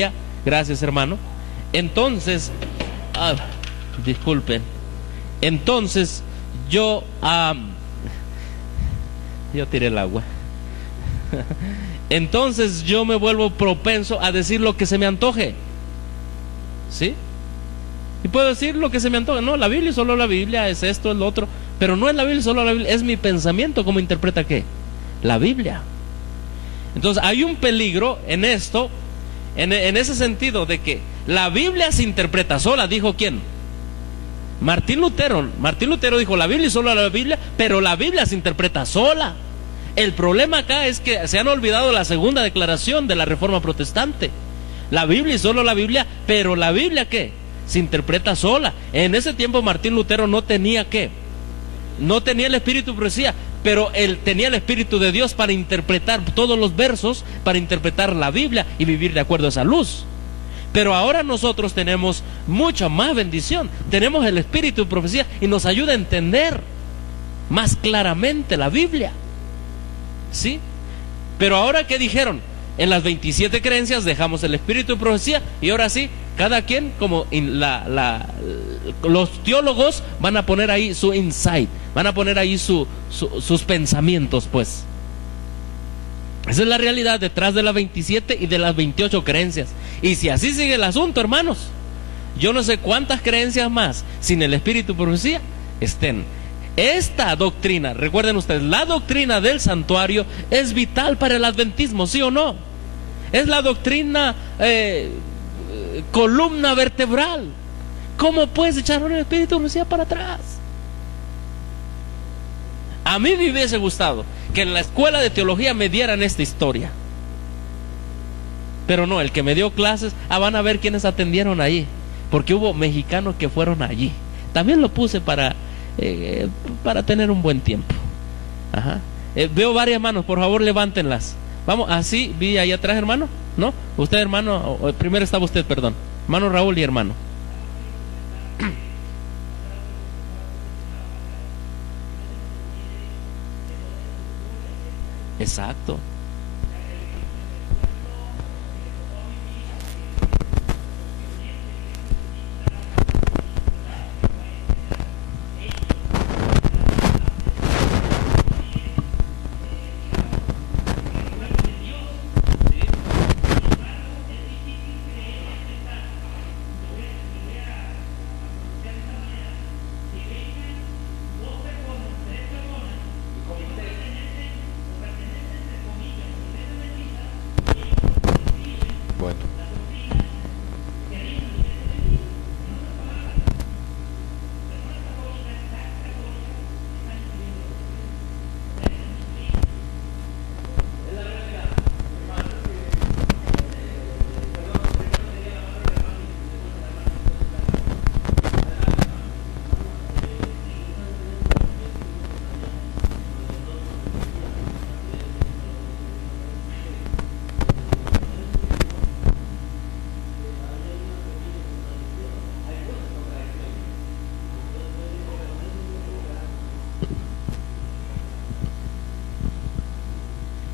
Biblia, gracias hermano, entonces, disculpen, entonces yo tiré el agua. Entonces yo me vuelvo propenso a decir lo que se me antoje, ¿sí? Y puedo decir lo que se me antoje. No, la Biblia es solo la Biblia, es esto, es lo otro. Pero no es la Biblia, solo la Biblia, es mi pensamiento. ¿Cómo interpreta qué? La Biblia. Entonces hay un peligro en esto, en ese sentido de que la Biblia se interpreta sola. ¿Dijo quién? Martín Lutero. Martín Lutero dijo, la Biblia es solo la Biblia, pero la Biblia se interpreta sola. El problema acá es que se han olvidado la segunda declaración de la Reforma Protestante. La Biblia es solo la Biblia, pero la Biblia ¿qué? Se interpreta sola. En ese tiempo Martín Lutero no tenía ¿qué? No tenía el espíritu de profecía, pero él tenía el espíritu de Dios para interpretar todos los versos, para interpretar la Biblia y vivir de acuerdo a esa luz. Pero ahora nosotros tenemos mucha más bendición. Tenemos el espíritu de profecía y nos ayuda a entender más claramente la Biblia, ¿sí? Pero ahora, ¿qué dijeron? En las 27 creencias dejamos el espíritu de profecía y ahora sí, cada quien, como los teólogos van a poner ahí su insight, van a poner ahí sus pensamientos, pues. Esa es la realidad detrás de las 27 y de las 28 creencias. Y si así sigue el asunto, hermanos, yo no sé cuántas creencias más sin el espíritu de profecía estén. Esta doctrina, recuerden ustedes, la doctrina del santuario es vital para el adventismo, ¿sí o no? Es la doctrina columna vertebral. ¿Cómo puedes echar el espíritu de profecía para atrás? A mí me hubiese gustado que en la escuela de teología me dieran esta historia, pero no, el que me dio clases, van a ver quiénes atendieron allí, porque hubo mexicanos que fueron allí. También lo puse para tener un buen tiempo. Ajá. Veo varias manos, por favor levántenlas. Vamos, así, vi ahí atrás, hermano. ¿No? Usted, hermano, primero estaba usted, perdón. Hermano Raúl y hermano. Exacto.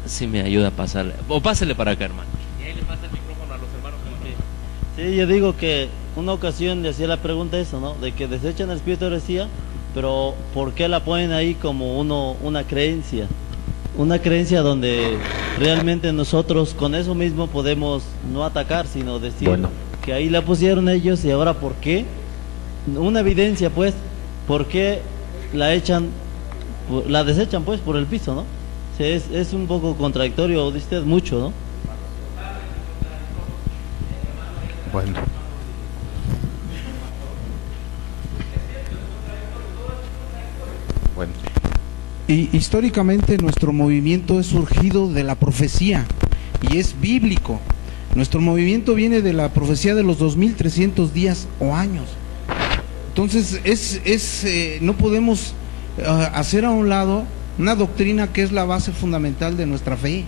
Si me ayuda a pasarle, o pásele para acá, hermano. Y ahí le pasa el micrófono a los hermanos que Sí, yo digo que una ocasión le hacía la pregunta eso, ¿no? De que desechan el espíritu de profecía, pero ¿por qué la ponen ahí como una creencia? Una creencia donde realmente nosotros con eso mismo podemos no atacar, sino decir que ahí la pusieron ellos y ahora ¿por qué? Una evidencia, pues, ¿por qué la desechan, pues, por el piso, ¿no? Es un poco contradictorio, dice usted, mucho, ¿no? Bueno. Y históricamente nuestro movimiento es surgido de la profecía y es bíblico. Nuestro movimiento viene de la profecía de los 2300 días o años. Entonces no podemos hacer a un lado una doctrina que es la base fundamental de nuestra fe,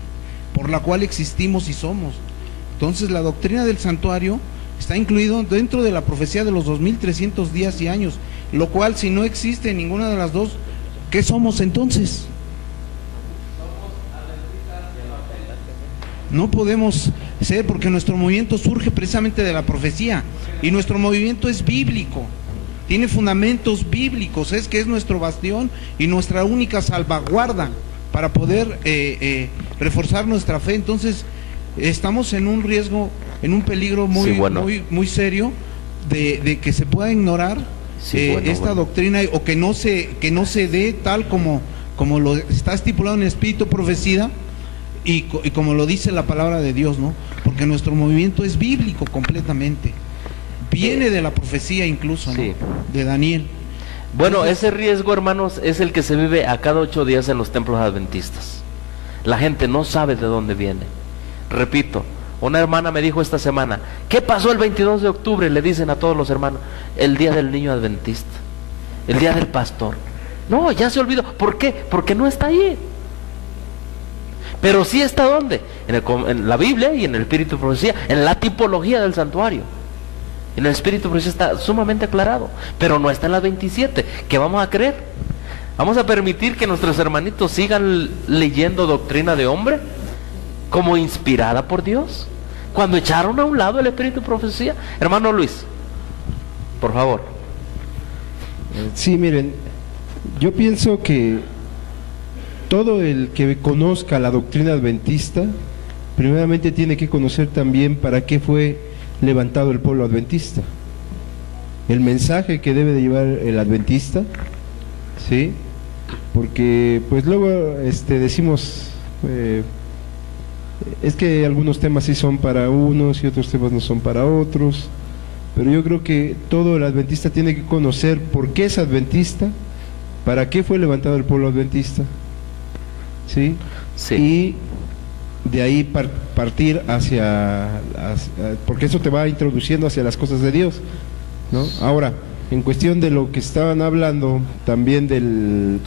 por la cual existimos y somos. Entonces la doctrina del santuario está incluido dentro de la profecía de los 2300 días y años, lo cual si no existe ninguna de las dos, ¿qué somos entonces? No podemos ser, porque nuestro movimiento surge precisamente de la profecía, y nuestro movimiento es bíblico, tiene fundamentos bíblicos, es que es nuestro bastión y nuestra única salvaguarda para poder reforzar nuestra fe. Entonces estamos en un riesgo, en un peligro muy serio de que se pueda ignorar esta doctrina, o que no se dé tal como lo está estipulado en el Espíritu Profecía y como lo dice la palabra de Dios, ¿no? Porque nuestro movimiento es bíblico completamente, viene de la profecía incluso, ¿no? Sí. De Daniel. Bueno, ese riesgo, hermanos, es el que se vive a cada 8 días en los templos adventistas. La gente no sabe de dónde viene. Repito, una hermana me dijo esta semana: ¿qué pasó el 22 de octubre? Le dicen a todos los hermanos: el día del niño adventista, el día del pastor. No, ya se olvidó. ¿Por qué? Porque no está ahí. Pero sí está ¿dónde? En la Biblia y en el Espíritu de Profecía, en la tipología del santuario. En el Espíritu de Profecía está sumamente aclarado, pero no está en las 27. ¿Qué vamos a creer? ¿Vamos a permitir que nuestros hermanitos sigan leyendo doctrina de hombre como inspirada por Dios, cuando echaron a un lado el Espíritu de Profecía? Hermano Luis, por favor. Sí, miren, yo pienso que todo el que conozca la doctrina adventista, primeramente tiene que conocer también para qué fue levantado el pueblo adventista, el mensaje que debe de llevar el adventista, ¿sí? Porque pues luego decimos, es que algunos temas sí son para unos y otros temas no son para otros, pero yo creo que todo el adventista tiene que conocer por qué es adventista, para qué fue levantado el pueblo adventista, ¿sí? Sí. Y de ahí partir hacia, porque eso te va introduciendo hacia las cosas de Dios, ¿no? Ahora, en cuestión de lo que estaban hablando también del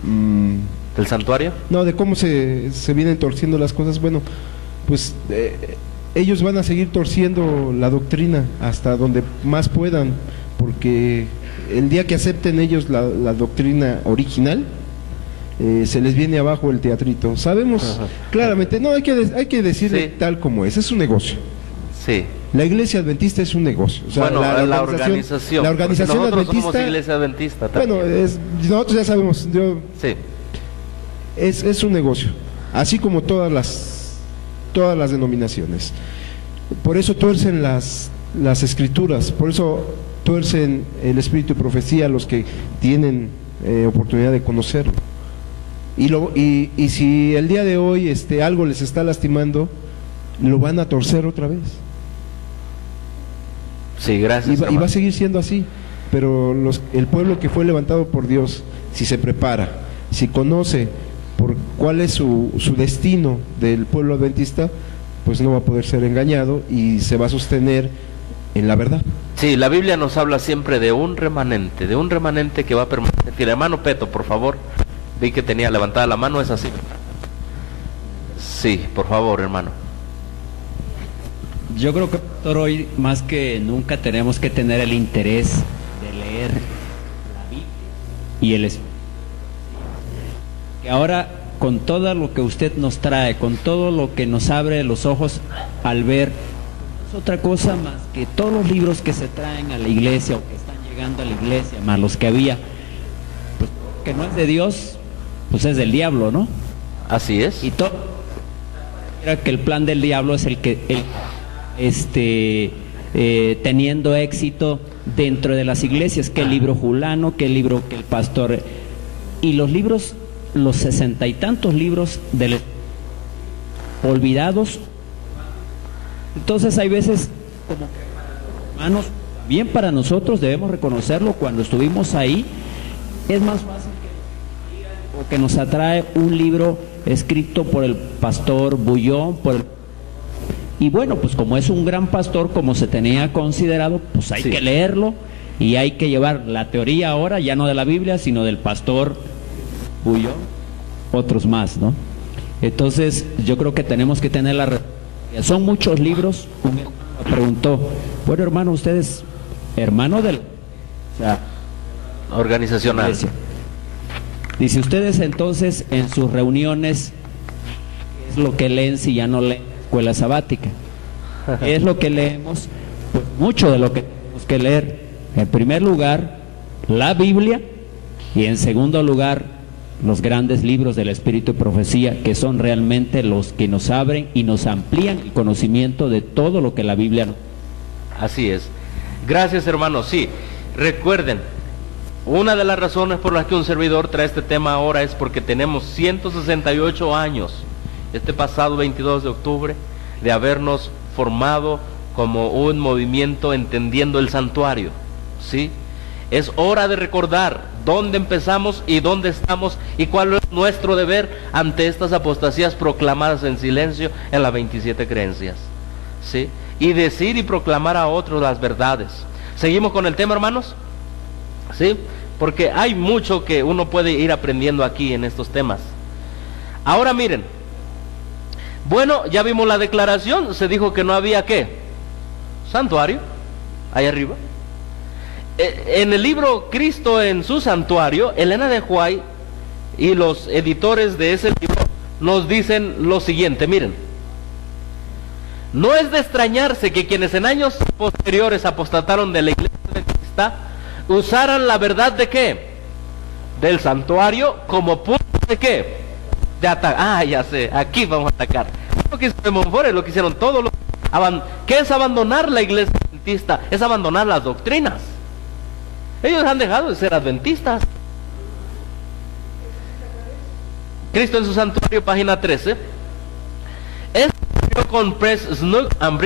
¿Del santuario? no, de cómo se vienen torciendo las cosas, bueno, pues ellos van a seguir torciendo la doctrina hasta donde más puedan, porque el día que acepten ellos la doctrina original, se les viene abajo el teatrito. Sabemos claramente, no, hay que decirle Sí. tal como es un negocio. Sí. La iglesia adventista es un negocio. O sea, Bueno, la organización. La organización porque nosotros adventista. somos iglesia adventista también. Bueno, nosotros ya sabemos, Sí. es un negocio, así como todas las denominaciones. Por eso tuercen las escrituras, por eso tuercen el espíritu de profecía los que tienen oportunidad de conocerlo. Y si el día de hoy algo les está lastimando, lo van a torcer otra vez. Sí, gracias. Y va a seguir siendo así. Pero el pueblo que fue levantado por Dios, si se prepara, si conoce por cuál es su destino del pueblo adventista, pues no va a poder ser engañado y se va a sostener en la verdad. Sí, la Biblia nos habla siempre de un remanente que va a permanecer. El hermano Peto, por favor. Vi que tenía levantada la mano, ¿es así? Sí, por favor, hermano. Yo creo que, pastor, hoy más que nunca tenemos que tener el interés de leer la Biblia y el Espíritu. Que ahora, con todo lo que usted nos trae, con todo lo que nos abre los ojos al ver, no es otra cosa más que todos los libros que se traen a la iglesia o que están llegando a la iglesia, más los que había, pues que no es de Dios, pues es del diablo, ¿no? Así es. Y todo era que el plan del diablo es el que teniendo éxito dentro de las iglesias, que el libro fulano, que el libro que el pastor, y los libros, los 60 y tantos libros olvidados. Entonces hay veces como que, hermanos, bien para nosotros debemos reconocerlo, cuando estuvimos ahí es más fácil o que nos atrae un libro escrito por el pastor Bullón, y bueno, pues como es un gran pastor, como se tenía considerado, pues hay que leerlo y hay que llevar la teoría ahora, ya no de la Biblia, sino del pastor Bullón, otros más, ¿no? Entonces yo creo que tenemos que tener son muchos libros. Un hermano me preguntó, bueno, hermano, usted es hermano del, o sea, organizacional. iglesia. Dice, ustedes entonces en sus reuniones, ¿qué es lo que leen si ya no leen escuela sabática. Es lo que leemos, pues mucho de lo que tenemos que leer. En primer lugar, la Biblia, y en segundo lugar, los grandes libros del Espíritu y Profecía, que son realmente los que nos abren y nos amplían el conocimiento de todo lo que la Biblia nos... Así es. Gracias, hermanos. Sí, recuerden, una de las razones por las que un servidor trae este tema ahora es porque tenemos 168 años, este pasado 22 de octubre, de habernos formado como un movimiento entendiendo el santuario, ¿sí? Es hora de recordar dónde empezamos y dónde estamos y cuál es nuestro deber ante estas apostasías proclamadas en silencio en las 27 creencias, ¿sí? Y decir y proclamar a otros las verdades. ¿Seguimos con el tema, hermanos? ¿Sí? Porque hay mucho que uno puede ir aprendiendo aquí en estos temas. Ahora miren, bueno, ya vimos la declaración, se dijo que no había ¿qué? Santuario, ahí arriba. En el libro Cristo en su santuario, Elena de White y los editores de ese libro nos dicen lo siguiente, miren. No es de extrañarse que quienes en años posteriores apostataron de la iglesia adventista usaran la verdad de ¿qué? Del santuario como punto de ¿qué? De ataque. Ah, ya sé, aquí vamos a atacar. Lo que hizo de Montfort, lo que hicieron todos los... ¿Qué es abandonar la iglesia adventista? Es abandonar las doctrinas. Ellos han dejado de ser adventistas. Cristo en su santuario, página 13. Con Press Snook and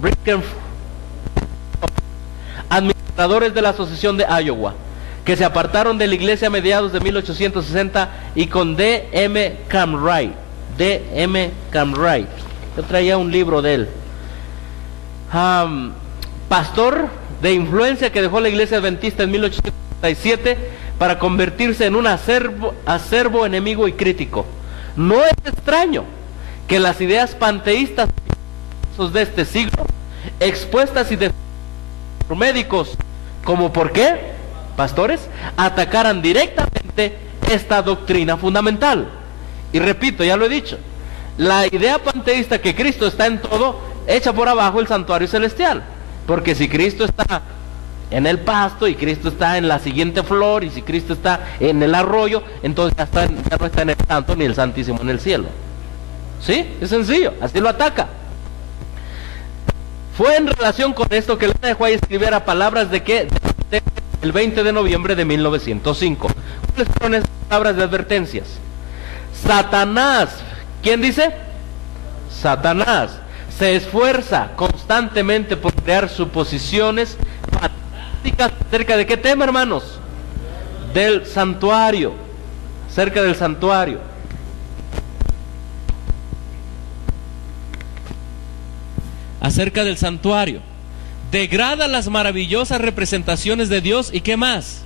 Bricken, administradores de la Asociación de Iowa, que se apartaron de la iglesia a mediados de 1860, y con D.M. Camwright. D.M. Camwright. Yo traía un libro de él. Pastor de influencia que dejó la iglesia adventista en 1867 para convertirse en un acervo enemigo y crítico. No es extraño que las ideas panteístas de este siglo, expuestas y por médicos, como ¿por qué? Pastores, atacaran directamente esta doctrina fundamental. Y repito, ya lo he dicho, la idea panteísta que Cristo está en todo, echa por abajo el santuario celestial. Porque si Cristo está en el pasto, y Cristo está en la siguiente flor, y si Cristo está en el arroyo, entonces ya no está en el santo ni el santísimo en el cielo. ¿Sí? Es sencillo, así lo ataca. Fue en relación con esto que Elena de White escribiera palabras de que el 20 de noviembre de 1905. ¿Cuáles fueron esas palabras de advertencias? Satanás, ¿quién dice? Satanás se esfuerza constantemente por crear suposiciones fantásticas acerca de qué tema, hermanos? Del santuario, acerca del santuario. Acerca del santuario. Degrada las maravillosas representaciones de Dios y ¿qué más?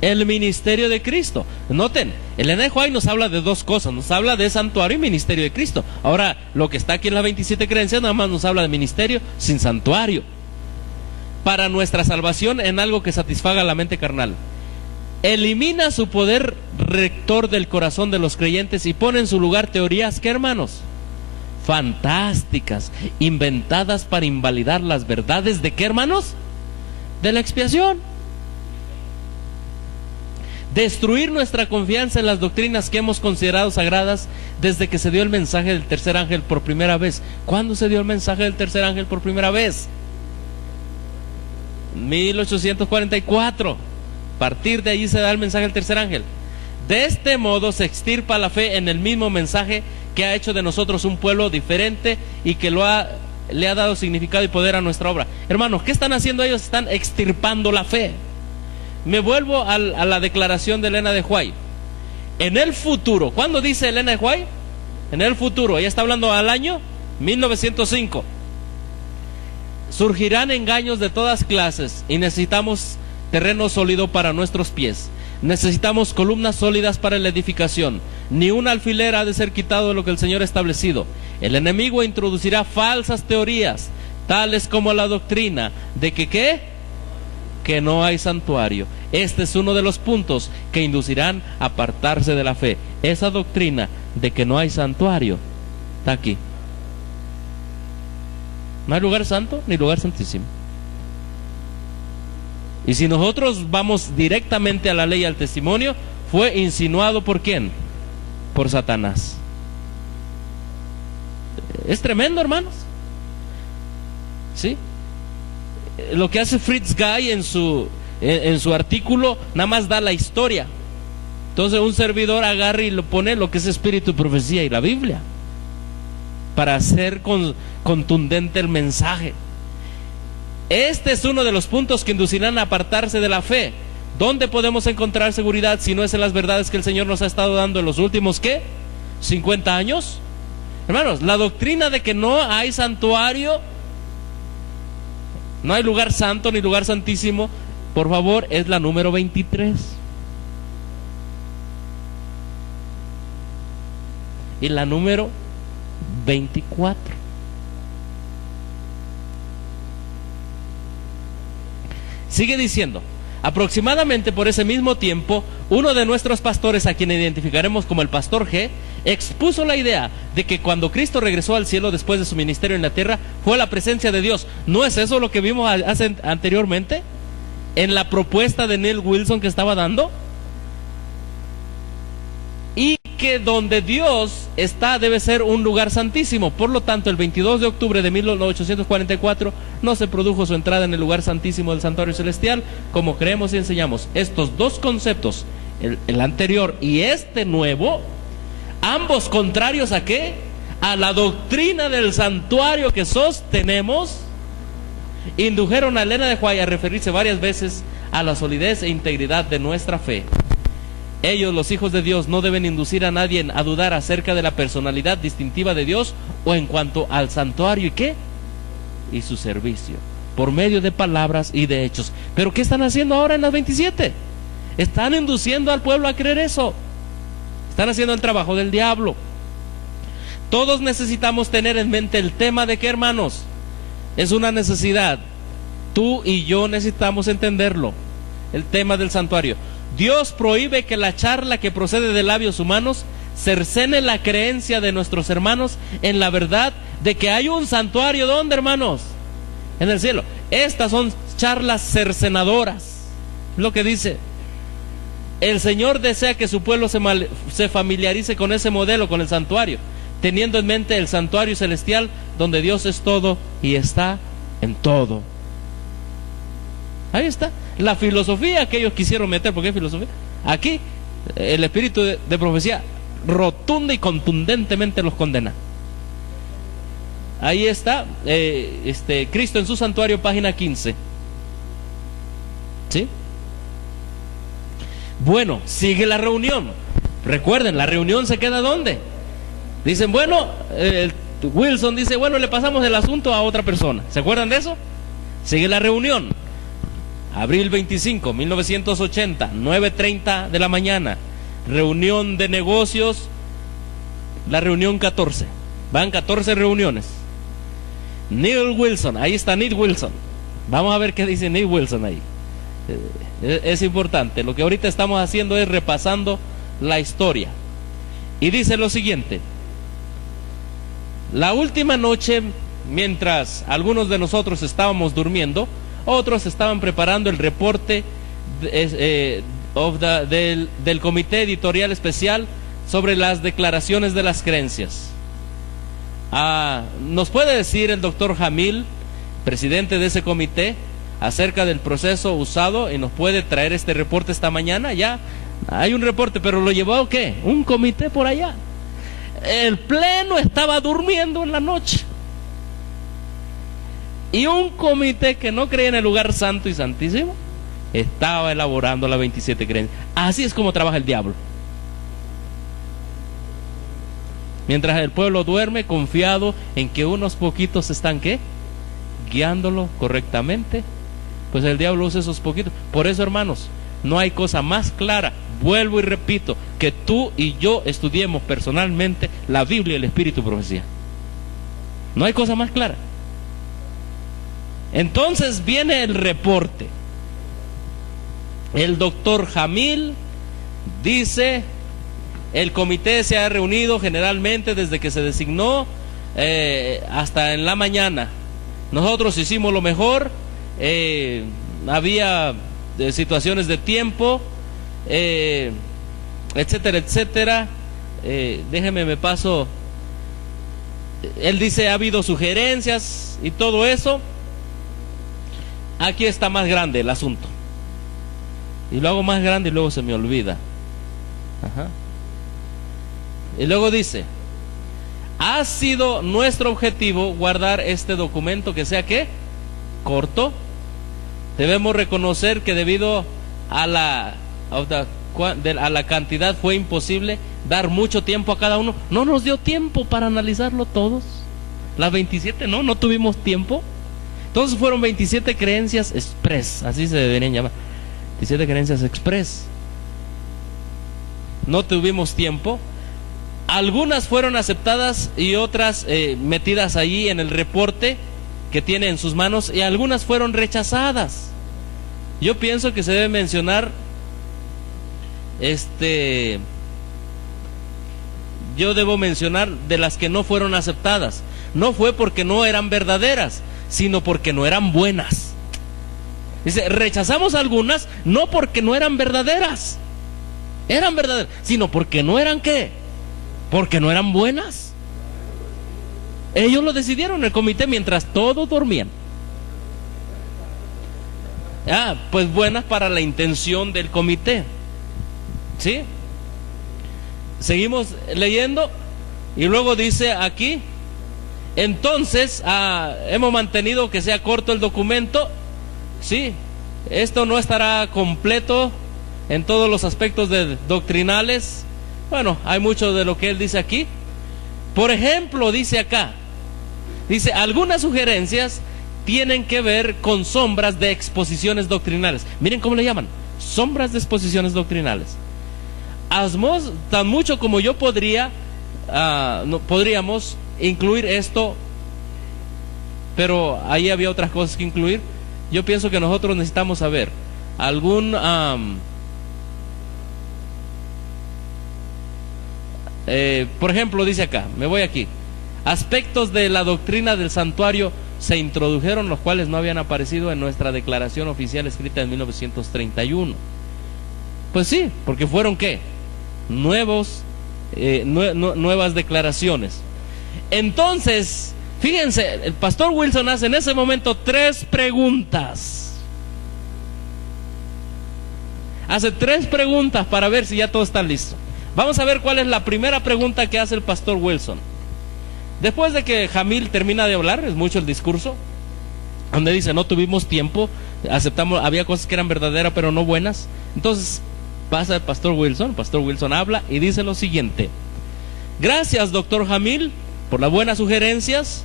El ministerio de Cristo. Noten, Elena de White nos habla de dos cosas, nos habla de santuario y ministerio de Cristo. Ahora, lo que está aquí en las 27 creencias nada más nos habla de ministerio sin santuario. Para nuestra salvación en algo que satisfaga la mente carnal. Elimina su poder rector del corazón de los creyentes y pone en su lugar teorías, ¿qué, hermanos? Fantásticas, inventadas para invalidar las verdades de ¿qué, hermanos? De la expiación. Destruir nuestra confianza en las doctrinas que hemos considerado sagradas desde que se dio el mensaje del tercer ángel por primera vez. ¿Cuándo se dio el mensaje del tercer ángel por primera vez? 1844. A partir de allí se da el mensaje del tercer ángel. De este modo se extirpa la fe en el mismo mensaje que ha hecho de nosotros un pueblo diferente y que le ha dado significado y poder a nuestra obra. Hermanos, ¿qué están haciendo ellos? Están extirpando la fe. Me vuelvo a la declaración de Elena de White. En el futuro, ¿cuándo dice Elena de White? En el futuro, ella está hablando al año 1905. Surgirán engaños de todas clases y necesitamos terreno sólido para nuestros pies. Necesitamos columnas sólidas para la edificación. Ni un alfiler ha de ser quitado de lo que el Señor ha establecido. El enemigo introducirá falsas teorías, tales como la doctrina de que ¿qué? Que no hay santuario. Este es uno de los puntos que inducirán a apartarse de la fe. Esa doctrina de que no hay santuario está aquí. No hay lugar santo ni lugar santísimo. Y si nosotros vamos directamente a la ley y al testimonio, fue insinuado ¿por quién? Por Satanás. Es tremendo, hermanos. ¿Sí? Lo que hace Fritz Guy en su artículo, nada más da la historia. Entonces un servidor agarra y lo pone lo que es espíritu, profecía y la Biblia, para hacer contundente el mensaje. Este es uno de los puntos que inducirán a apartarse de la fe. ¿Dónde podemos encontrar seguridad si no es en las verdades que el Señor nos ha estado dando en los últimos, ¿qué? 50 años. Hermanos, la doctrina de que no hay santuario, no hay lugar santo ni lugar santísimo, por favor, es la número 23. Y la número 24. Sigue diciendo: aproximadamente por ese mismo tiempo, uno de nuestros pastores, a quien identificaremos como el pastor G, expuso la idea de que cuando Cristo regresó al cielo después de su ministerio en la tierra, fue la presencia de Dios. ¿No es eso lo que vimos anteriormente en la propuesta de Neil Wilson que estaba dando? Y que donde Dios está debe ser un lugar santísimo. Por lo tanto, el 22 de octubre de 1844 no se produjo su entrada en el lugar santísimo del santuario celestial, como creemos y enseñamos. Estos dos conceptos, el anterior y este nuevo, ambos contrarios ¿a qué? A la doctrina del santuario que sostenemos, indujeron a Elena de White a referirse varias veces a la solidez e integridad de nuestra fe. Ellos, los hijos de Dios, no deben inducir a nadie a dudar acerca de la personalidad distintiva de Dios o en cuanto al santuario y qué, y su servicio, por medio de palabras y de hechos. Pero ¿qué están haciendo ahora en las 27? Están induciendo al pueblo a creer eso. Están haciendo el trabajo del diablo. Todos necesitamos tener en mente el tema de que, hermanos, es una necesidad. Tú y yo necesitamos entenderlo. El tema del santuario. Dios prohíbe que la charla que procede de labios humanos cercene la creencia de nuestros hermanos en la verdad de que hay un santuario. ¿Dónde, hermanos? En el cielo. Estas son charlas cercenadoras. Es lo que dice. El Señor desea que su pueblo se familiarice con ese modelo, con el santuario, teniendo en mente el santuario celestial donde Dios es todo y está en todo. Ahí está. La filosofía que ellos quisieron meter, ¿por qué filosofía? Aquí el espíritu de profecía rotunda y contundentemente los condena. Ahí está, Cristo en su santuario, página 15. ¿Sí? Bueno, sigue la reunión. Recuerden, la reunión se queda ¿dónde? Dicen, bueno, Wilson dice, bueno, le pasamos el asunto a otra persona. ¿Se acuerdan de eso? Sigue la reunión. Abril 25, 1980, 9:30 de la mañana. Reunión de negocios, la reunión 14. Van 14 reuniones. Neil Wilson, ahí está Neil Wilson. Vamos a ver qué dice Neil Wilson ahí. Es importante. Lo que ahorita estamos haciendo es repasando la historia. Y dice lo siguiente: la última noche, mientras algunos de nosotros estábamos durmiendo, otros estaban preparando el reporte del comité editorial especial sobre las declaraciones de las creencias. ¿Nos puede decir el doctor Jamil, presidente de ese comité, acerca del proceso usado, y nos puede traer este reporte esta mañana? Ya hay un reporte, pero lo llevó ¿qué? Un comité por allá. El pleno estaba durmiendo en la noche. Y un comité que no creía en el lugar santo y santísimo estaba elaborando las 27 creencias. Así es como trabaja el diablo. Mientras el pueblo duerme confiado en que unos poquitos están ¿qué? Guiándolo correctamente, pues el diablo usa esos poquitos. Por eso, hermanos, no hay cosa más clara, vuelvo y repito, que tú y yo estudiemos personalmente la Biblia y el Espíritu de Profecía. No hay cosa más clara. Entonces viene el reporte. El doctor Jamil dice: el comité se ha reunido generalmente desde que se designó hasta en la mañana. nosotros hicimos lo mejor, había situaciones de tiempo, etcétera, etcétera. Déjeme, me paso. Él dice, ha habido sugerencias y todo eso. Aquí está más grande el asunto. Y lo hago más grande y luego se me olvida. Ajá. Y luego dice, ha sido nuestro objetivo guardar este documento que sea ¿qué? Corto. Debemos reconocer que debido a la cantidad fue imposible dar mucho tiempo a cada uno. No nos dio tiempo para analizarlo todos. Las 27 no tuvimos tiempo. Entonces fueron 27 creencias express, así se deberían llamar. 27 creencias express. No tuvimos tiempo. Algunas fueron aceptadas y otras metidas allí en el reporte que tiene en sus manos, y algunas fueron rechazadas. Yo pienso que se debe mencionar yo debo mencionar de las que no fueron aceptadas. No fue porque no eran verdaderas, sino porque no eran buenas. Dice, rechazamos algunas no porque no eran verdaderas, sino porque no eran ¿qué? Porque no eran buenas. Ellos lo decidieron, el comité, mientras todos dormían. Pues buenas para la intención del comité. ¿Sí? Seguimos leyendo y luego dice aquí, entonces hemos mantenido que sea corto el documento. Sí, esto no estará completo en todos los aspectos doctrinales. Bueno, hay mucho de lo que él dice aquí. Por ejemplo, dice acá, dice, algunas sugerencias tienen que ver con sombras de exposiciones doctrinales. Miren cómo le llaman, sombras de exposiciones doctrinales. Tan mucho como yo podríamos incluir esto, pero ahí había otras cosas que incluir. Yo pienso que nosotros necesitamos saber algún por ejemplo, dice acá, me voy aquí, aspectos de la doctrina del santuario se introdujeron, los cuales no habían aparecido en nuestra declaración oficial escrita en 1931. Pues sí, porque fueron ¿qué? Nuevas declaraciones. Entonces, fíjense, el pastor Wilson hace en ese momento 3 preguntas. Hace 3 preguntas para ver si ya todo está listo. Vamos a ver cuál es la primera pregunta que hace el pastor Wilson. Después de que Jamil termina de hablar, es mucho el discurso, donde dice, no tuvimos tiempo, aceptamos, había cosas que eran verdaderas pero no buenas. Entonces pasa el pastor Wilson habla y dice lo siguiente: gracias, doctor Jamil, por las buenas sugerencias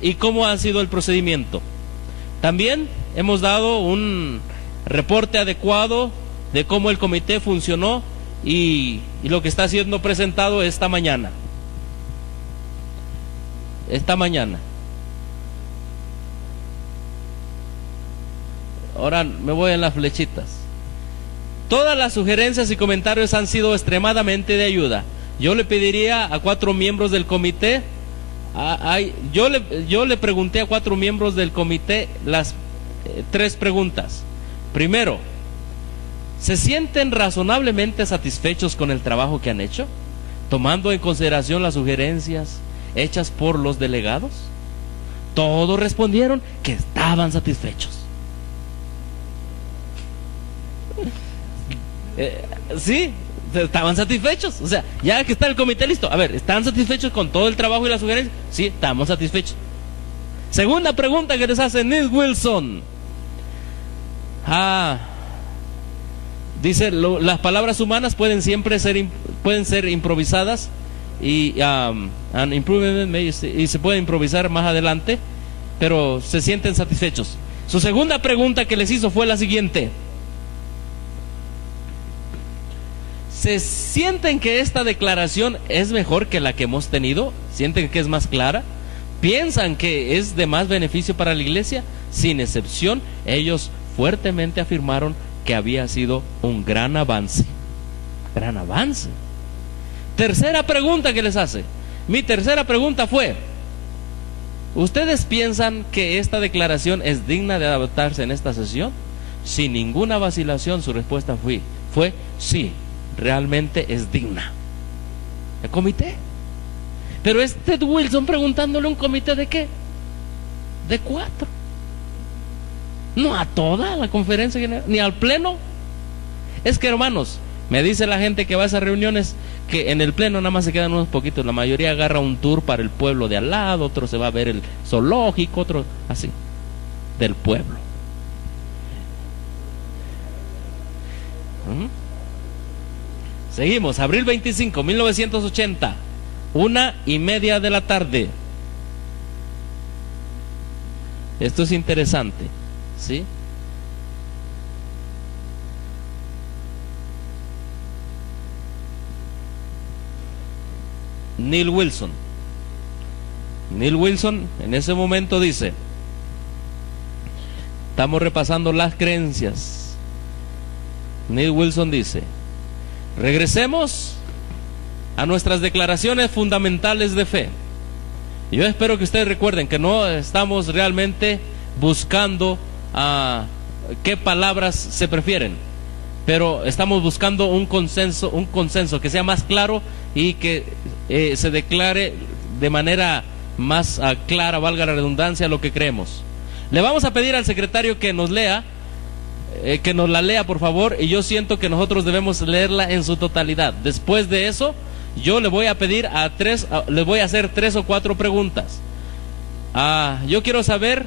y cómo ha sido el procedimiento. También hemos dado un reporte adecuado de cómo el comité funcionó y lo que está siendo presentado esta mañana. Ahora me voy en las flechitas. Todas las sugerencias y comentarios han sido extremadamente de ayuda. Yo le pediría a 4 miembros del comité, yo le pregunté a 4 miembros del comité las 3 preguntas. Primero, ¿se sienten razonablemente satisfechos con el trabajo que han hecho, tomando en consideración las sugerencias hechas por los delegados? Todos respondieron que estaban satisfechos. Sí, estaban satisfechos. O sea, ya que está el comité listo, a ver, ¿están satisfechos con todo el trabajo y las sugerencias? Sí, estamos satisfechos. Segunda pregunta que les hace Neil Wilson. Dice, las palabras humanas pueden ser improvisadas y se puede improvisar más adelante, pero se sienten satisfechos. Su segunda pregunta que les hizo fue la siguiente: ¿se sienten que esta declaración es mejor que la que hemos tenido? ¿Sienten que es más clara? ¿Piensan que es de más beneficio para la iglesia? Sin excepción, ellos fuertemente afirmaron que había sido un gran avance. Gran avance. Tercera pregunta que les hace. Mi tercera pregunta fue: ¿Ustedes piensan que esta declaración es digna de adoptarse en esta sesión? Sin ninguna vacilación, su respuesta fue sí, realmente es digna. ¿El comité? Pero es Ted Wilson preguntándole a un comité de qué? De 4. No a toda la conferencia general, ni al pleno. Es que, hermanos, me dice la gente que va a esas reuniones que en el pleno nada más se quedan unos poquitos. La mayoría agarra un tour para el pueblo de al lado, otro se va a ver el zoológico, otro así, del pueblo. Seguimos, abril 25, 1980, 1:30 de la tarde. Esto es interesante, ¿sí? Neil Wilson en ese momento dice, estamos repasando las creencias. Neil Wilson dice, regresemos a nuestras declaraciones fundamentales de fe. Yo espero que ustedes recuerden que no estamos realmente buscando qué palabras se prefieren, pero estamos buscando un consenso que sea más claro y que se declare de manera más clara, valga la redundancia, lo que creemos. Le vamos a pedir al secretario que nos lea, que nos la lea, por favor, y yo siento que nosotros debemos leerla en su totalidad. Después de eso, yo le voy a pedir les voy a hacer 3 o 4 preguntas. Yo quiero saber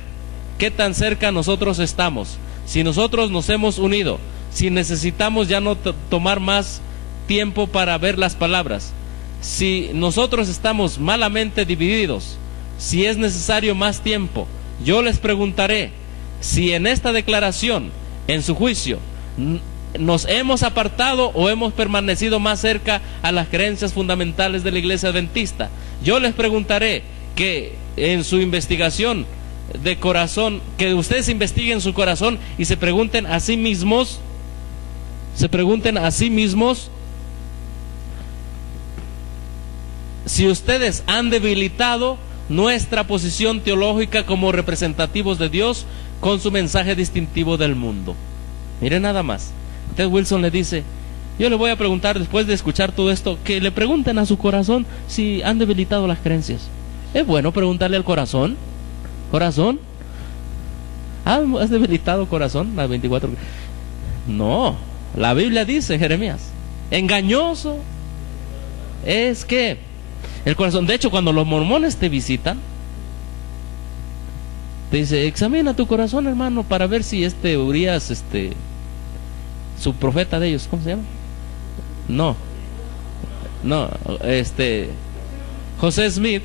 qué tan cerca nosotros estamos, si nosotros nos hemos unido, si necesitamos ya no tomar más tiempo para ver las palabras, si nosotros estamos malamente divididos, si es necesario más tiempo. Yo les preguntaré si en esta declaración, en su juicio, nos hemos apartado o hemos permanecido más cerca a las creencias fundamentales de la Iglesia Adventista. Yo les preguntaré que en su investigación de corazón, que ustedes investiguen su corazón y se pregunten a sí mismos, si ustedes han debilitado nuestra posición teológica como representativos de Dios con su mensaje distintivo del mundo. Miren nada más, Ted Wilson le dice, yo le voy a preguntar después de escuchar todo esto, que le pregunten a su corazón si han debilitado las creencias. Es bueno preguntarle al corazón. ¿Corazón? ¿Has debilitado corazón? Las 24. No, la Biblia dice, Jeremías, engañoso es que el corazón. De hecho, cuando los mormones te visitan, te dice, examina tu corazón, hermano, para ver si Urias, su profeta de ellos, ¿cómo se llama? No, Joseph Smith,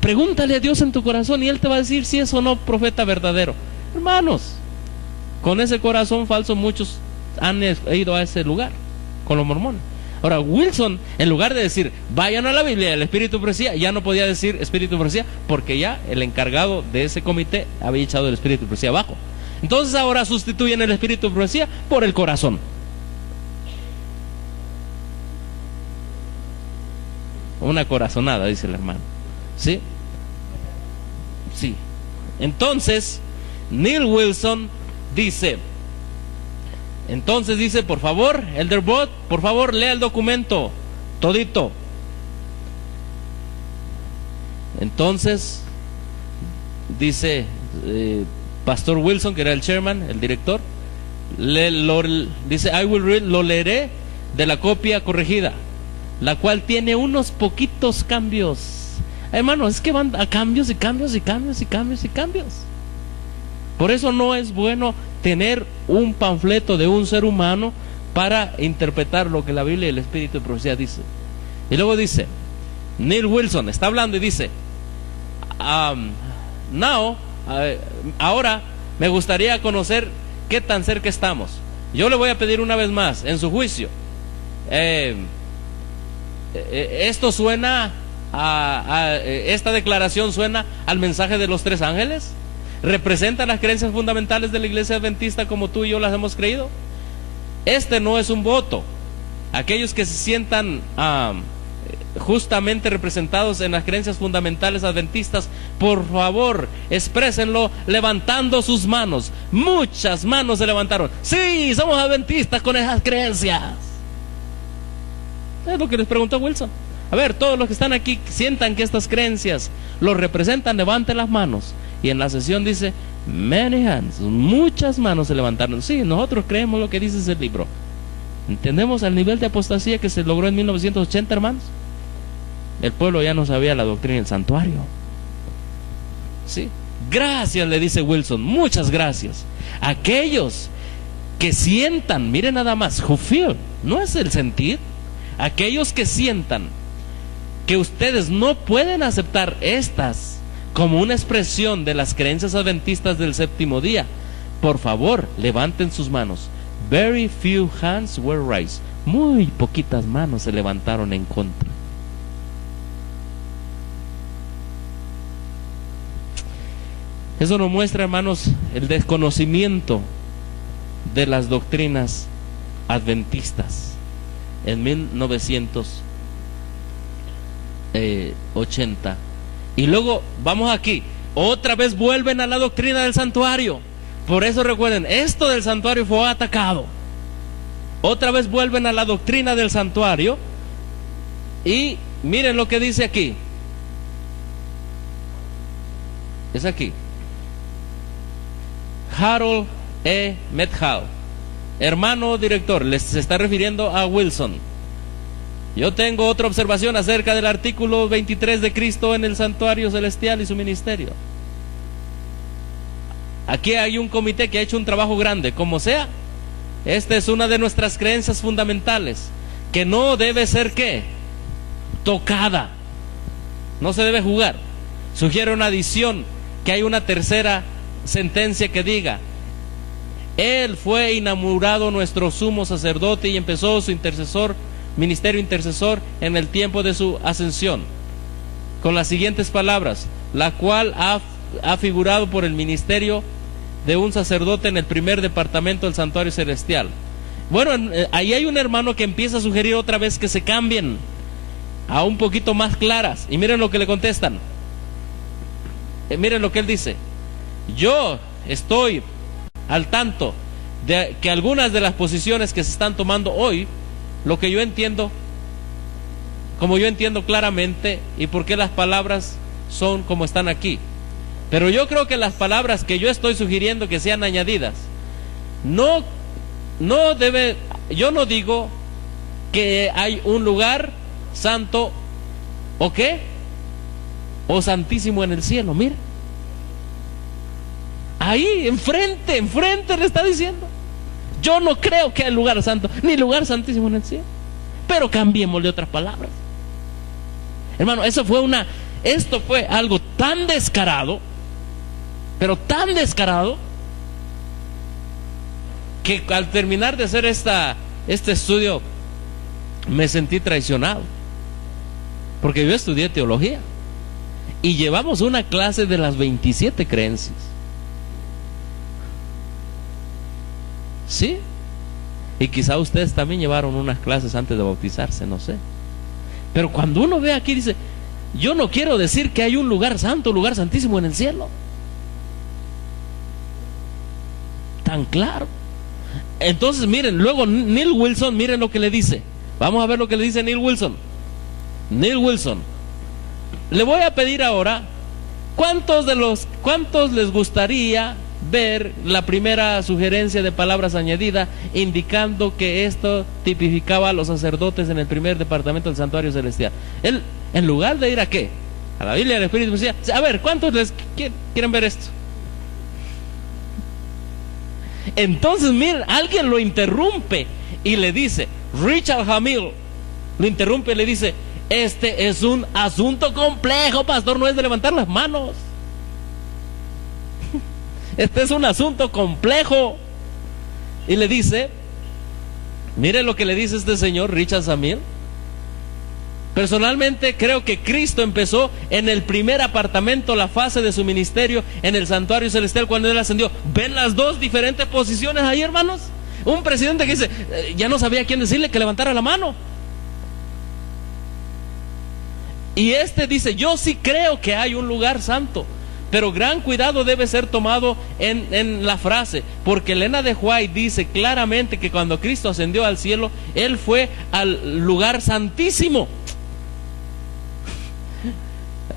pregúntale a Dios en tu corazón y Él te va a decir si es o no profeta verdadero. Hermanos, con ese corazón falso muchos han ido a ese lugar, con los mormones. Ahora, Wilson, en lugar de decir, vayan a la Biblia, el Espíritu de Profecía, ya no podía decir Espíritu de Profecía, porque ya el encargado de ese comité había echado el Espíritu de Profecía abajo. Entonces ahora sustituyen el Espíritu de Profecía por el corazón. Una corazonada, dice el hermano. ¿Sí? Sí. Entonces, Neil Wilson dice, por favor, Elder Bot, por favor, lea el documento, todito. Entonces, dice Pastor Wilson, que era el chairman, el director, dice, lo leeré de la copia corregida, la cual tiene unos poquitos cambios. Hermano, es que van a cambios y cambios y cambios y cambios y cambios. Por eso no es bueno tener un panfleto de un ser humano para interpretar lo que la Biblia y el Espíritu de Profecía dice. Y luego dice, Neil Wilson está hablando y dice, ahora me gustaría conocer qué tan cerca estamos. Yo le voy a pedir una vez más, en su juicio, esto suena esta declaración suena al mensaje de los 3 ángeles. ¿Representa las creencias fundamentales de la Iglesia Adventista como tú y yo las hemos creído? Este no es un voto. Aquellos que se sientan justamente representados en las creencias fundamentales adventistas, por favor, exprésenlo levantando sus manos. Muchas manos se levantaron. Sí, somos adventistas con esas creencias. Es lo que les preguntó Wilson. A ver, todos los que están aquí sientan que estas creencias los representan, levanten las manos. Y en la sesión dice, many hands, muchas manos se levantaron. Sí, nosotros creemos lo que dice ese libro. ¿Entendemos el nivel de apostasía que se logró en 1980, hermanos? El pueblo ya no sabía la doctrina del santuario. Sí. Gracias, le dice Wilson, muchas gracias. Aquellos que sientan, miren nada más, who feel, no es el sentir. Aquellos que sientan que ustedes no pueden aceptar estas como una expresión de las creencias adventistas del séptimo día, por favor, levanten sus manos. Very few hands were raised. Muy poquitas manos se levantaron en contra. Eso nos muestra, hermanos, el desconocimiento de las doctrinas adventistas en 1980. Y luego vamos aquí, otra vez vuelven a la doctrina del santuario. Por eso recuerden, esto del santuario fue atacado. Otra vez vuelven a la doctrina del santuario. Y miren lo que dice aquí. Es aquí. Harold E. Metcalf, hermano director, se está refiriendo a Wilson. Yo tengo otra observación acerca del artículo 23 de Cristo en el santuario celestial y su ministerio. Aquí hay un comité que ha hecho un trabajo grande. Como sea, esta es una de nuestras creencias fundamentales, que no debe ser, ¿qué?, tocada. No se debe jugar. Sugiere una adición, que hay una tercera sentencia que diga: Él fue inaugurado nuestro sumo sacerdote y empezó su ministerio intercesor en el tiempo de su ascensión, con las siguientes palabras: la cual ha figurado por el ministerio de un sacerdote en el primer departamento del santuario celestial. Bueno, ahí hay un hermano que empieza a sugerir otra vez que se cambien a un poquito más claras. Y miren lo que le contestan. Miren lo que él dice: yo estoy al tanto de que algunas de las posiciones que se están tomando hoy, lo que yo entiendo, como yo entiendo claramente, y por qué las palabras son como están aquí. Pero yo creo que las palabras que yo estoy sugiriendo que sean añadidas, no debe, yo no digo que hay un lugar santo o qué, o santísimo en el cielo. Mira, ahí enfrente le está diciendo: yo no creo que hay lugar santo ni lugar santísimo en el cielo. Pero cambiémosle otras palabras. Hermano, esto fue algo tan descarado, pero tan descarado, que al terminar de hacer este estudio me sentí traicionado, porque yo estudié teología y llevamos una clase de las 27 creencias. ¿Sí? Y quizá ustedes también llevaron unas clases antes de bautizarse, no sé. Pero cuando uno ve aquí, dice: yo no quiero decir que hay un lugar santo, lugar santísimo en el cielo. Tan claro. Entonces miren, luego Neil Wilson, miren lo que le dice. Vamos a ver lo que le dice Neil Wilson. Neil Wilson: le voy a pedir ahora, ¿cuántos les gustaría ver la primera sugerencia de palabras añadida, indicando que esto tipificaba a los sacerdotes en el primer departamento del santuario celestial? Él, en lugar de ir a qué, a la Biblia del Espíritu, decía: a ver, ¿cuántos les quieren ver esto? Entonces miren, alguien lo interrumpe y le dice, Richard Hamill lo interrumpe y le dice: este es un asunto complejo, pastor, no es de levantar las manos. Este es un asunto complejo. Y le dice, mire lo que le dice este señor Richard Hamill: personalmente creo que Cristo empezó en el primer apartamento, la fase de su ministerio en el santuario celestial, cuando Él ascendió. ¿Ven las dos diferentes posiciones ahí, hermanos? Un presidente que dice, ya no sabía a quién decirle que levantara la mano. Y este dice, yo sí creo que hay un lugar santo, pero gran cuidado debe ser tomado en la frase, porque Elena de White dice claramente que cuando Cristo ascendió al cielo, Él fue al lugar santísimo.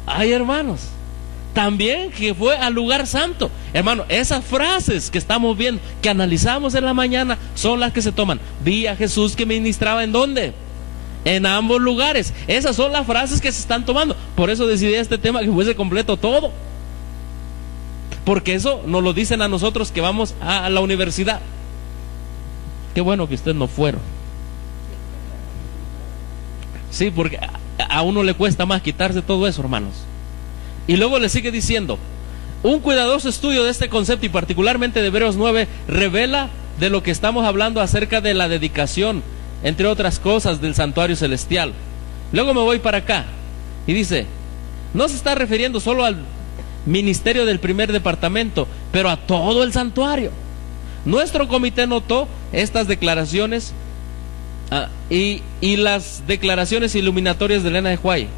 Ay, hermanos, también que fue al lugar santo. Hermano, esas frases que estamos viendo, que analizamos en la mañana, son las que se toman. Vi a Jesús que ministraba ¿en dónde? En ambos lugares. Esas son las frases que se están tomando. Por eso decidí este tema que fuese completo todo, porque eso nos lo dicen a nosotros que vamos a la universidad. Qué bueno que ustedes no fueron. Sí, porque a uno le cuesta más quitarse todo eso, hermanos. Y luego le sigue diciendo, un cuidadoso estudio de este concepto y particularmente de Hebreos 9 revela de lo que estamos hablando acerca de la dedicación, entre otras cosas, del santuario celestial. Luego me voy para acá y dice, no se está refiriendo solo al ministerio del primer departamento, pero a todo el santuario. Nuestro comité notó estas declaraciones y las declaraciones iluminatorias de Elena de White,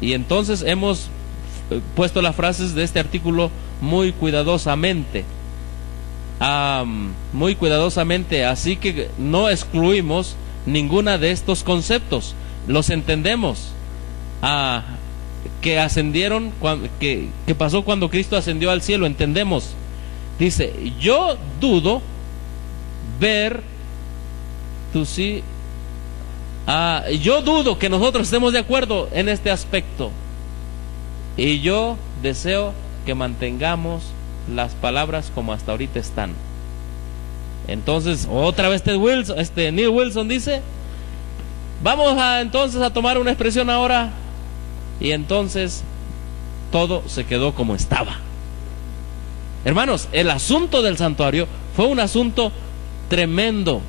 y entonces hemos puesto las frases de este artículo muy cuidadosamente, así que no excluimos ninguna de estos conceptos, los entendemos. Que ascendieron, que pasó cuando Cristo ascendió al cielo, entendemos. Dice, yo dudo yo dudo que nosotros estemos de acuerdo en este aspecto, y yo deseo que mantengamos las palabras como hasta ahorita están. Entonces, otra vez Neil Wilson dice, vamos entonces a tomar una expresión ahora, y entonces todo se quedó como estaba. Hermanos, el asunto del santuario fue un asunto tremendo.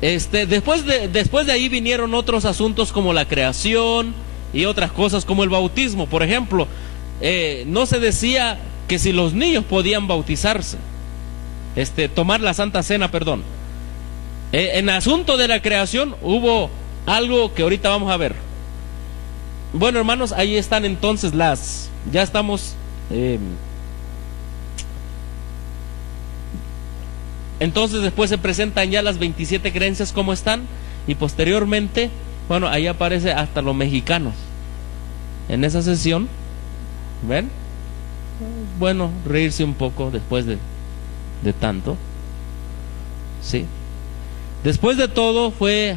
Después de ahí vinieron otros asuntos como la creación y otras cosas como el bautismo. Por ejemplo, no se decía que si los niños podían bautizarse, tomar la Santa Cena, perdón. En el asunto de la creación hubo algo que ahorita vamos a ver. Bueno, hermanos, ahí están entonces ya estamos entonces después se presentan ya las 27 creencias como están, y posteriormente, bueno, ahí aparece hasta los mexicanos en esa sesión. ¿Ven? Bueno, reírse un poco después de tanto. Sí. Después de todo fue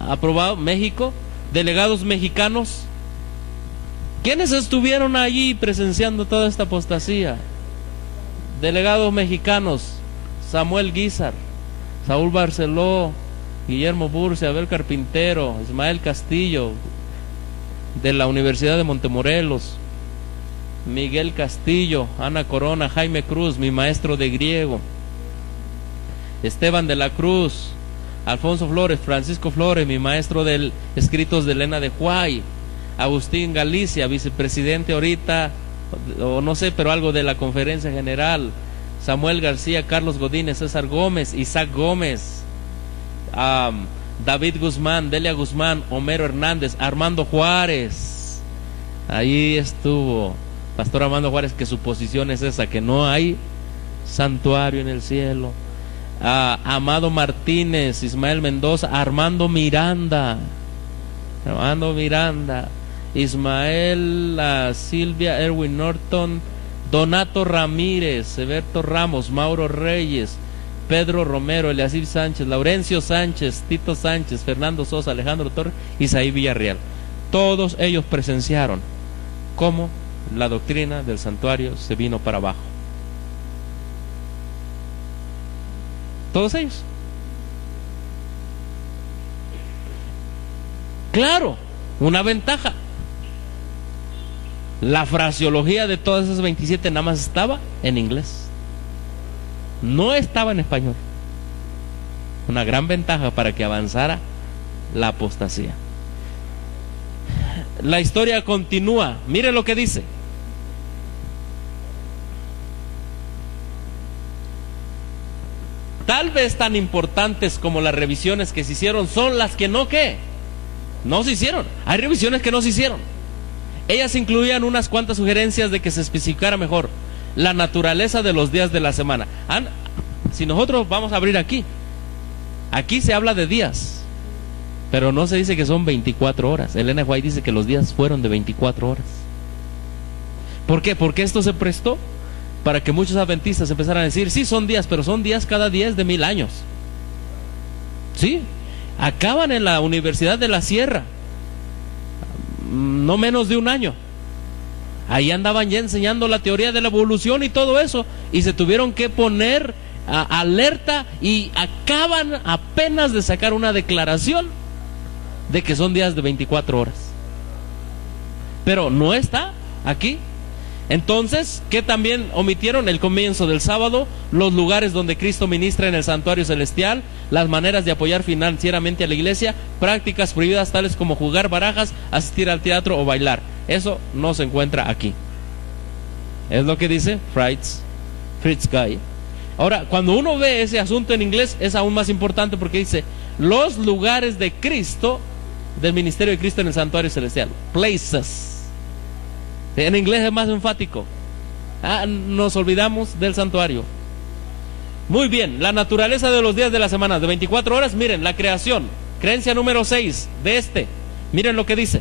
aprobado México, delegados mexicanos. ¿Quiénes estuvieron allí presenciando toda esta apostasía? Delegados mexicanos: Samuel Guizar, Saúl Barceló, Guillermo Burce, Abel Carpintero, Ismael Castillo de la Universidad de Montemorelos, Miguel Castillo, Ana Corona, Jaime Cruz, mi maestro de griego, Esteban de la Cruz, Alfonso Flores, Francisco Flores, mi maestro de escritos de Elena de White, Agustín Galicia, vicepresidente ahorita, o no sé, pero algo de la Conferencia General, Samuel García, Carlos Godínez, César Gómez, Isaac Gómez, David Guzmán, Delia Guzmán, Homero Hernández, Armando Juárez. Ahí estuvo Pastor Armando Juárez, que su posición es esa, que no hay santuario en el cielo. Amado Martínez, Ismael Mendoza, Armando Miranda, Ismael, Silvia, Erwin Norton, Donato Ramírez, Eberto Ramos, Mauro Reyes, Pedro Romero, Eliasir Sánchez, Laurencio Sánchez, Tito Sánchez, Fernando Sosa, Alejandro Torres, Isaí Villarreal. Todos ellos presenciaron cómo la doctrina del santuario se vino para abajo. Todos ellos. Claro, una ventaja: la fraseología de todas esas 27 nada más estaba en inglés, no estaba en español. Una gran ventaja para que avanzara la apostasía. La historia continúa. Mire lo que dice. tal vez tan importantes como las revisiones que se hicieron, son las que no se hicieron. Hay revisiones que no se hicieron. Ellas incluían unas cuantas sugerencias de que se especificara mejor la naturaleza de los días de la semana. Si nosotros vamos a abrir aquí se habla de días, pero no se dice que son 24 horas. Elena White dice que los días fueron de 24 horas. ¿Por qué? Porque esto se prestó para que muchos adventistas empezaran a decir, sí, son días, pero son días cada 10 de 1000 años. Sí, acaban en la Universidad de la Sierra, no menos de un año. Ahí andaban ya enseñando la teoría de la evolución y todo eso, y se tuvieron que poner alerta, y acaban apenas de sacar una declaración de que son días de 24 horas. Pero no está aquí. Entonces, ¿qué también omitieron? El comienzo del sábado, los lugares donde Cristo ministra en el santuario celestial, las maneras de apoyar financieramente a la iglesia, prácticas prohibidas tales como jugar barajas, asistir al teatro o bailar. Eso no se encuentra aquí. Es lo que dice Fritz Guy. Ahora, cuando uno ve ese asunto en inglés, es aún más importante, porque dice los lugares de Cristo, del ministerio de Cristo en el santuario celestial, places. En inglés es más enfático. Nos olvidamos del santuario. Muy bien, la naturaleza de los días de la semana, de 24 horas. Miren, la creación, creencia número 6 de miren lo que dice.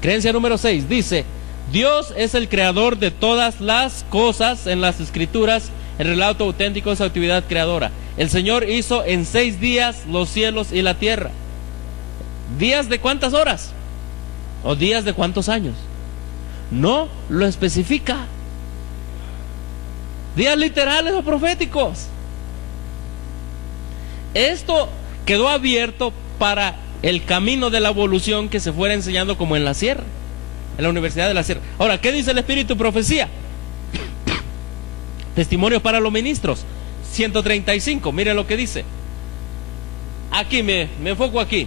Creencia número 6 dice: Dios es el creador de todas las cosas. En las escrituras, el relato auténtico de su actividad creadora. El Señor hizo en 6 días los cielos y la tierra. ¿Días de cuántas horas? ¿O días de cuántos años? No lo especifica. Días literales o proféticos. Esto quedó abierto para el camino de la evolución que se fuera enseñando como en la Sierra, en la Universidad de la Sierra. Ahora, ¿qué dice el Espíritu Profecía? Testimonios para los ministros, 135, miren lo que dice. Aquí me enfoco aquí.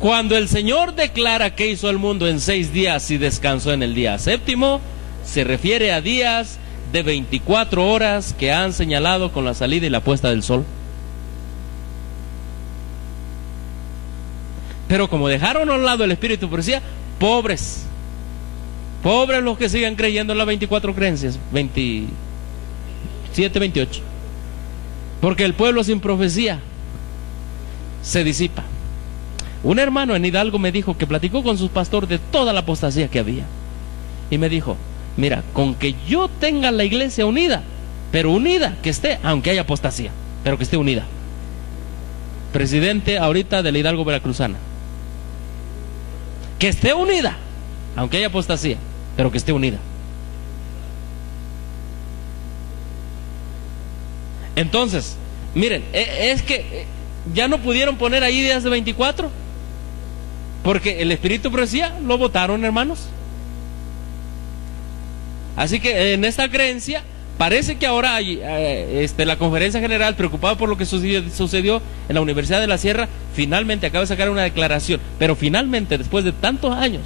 Cuando el Señor declara que hizo el mundo en 6 días y descansó en el día séptimo, se refiere a días de 24 horas que han señalado con la salida y la puesta del sol. Pero como dejaron a un lado el Espíritu Profecía, pobres los que sigan creyendo en las 24 creencias, 27, 28. Porque el pueblo sin profecía se disipa. Un hermano en Hidalgo me dijo que platicó con su pastor de toda la apostasía que había. Y me dijo, mira, con que yo tenga la iglesia unida, pero unida, que esté, aunque haya apostasía, pero que esté unida. Presidente ahorita de la Hidalgo veracruzana. Que esté unida, aunque haya apostasía, pero que esté unida. Entonces, miren, es que ya no pudieron poner ahí días de 24, porque el Espíritu Profecía lo votaron, hermanos. Así que en esta creencia parece que ahora hay, la Conferencia General, preocupada por lo que sucedió en la Universidad de la Sierra, finalmente acaba de sacar una declaración. Pero finalmente, después de tantos años,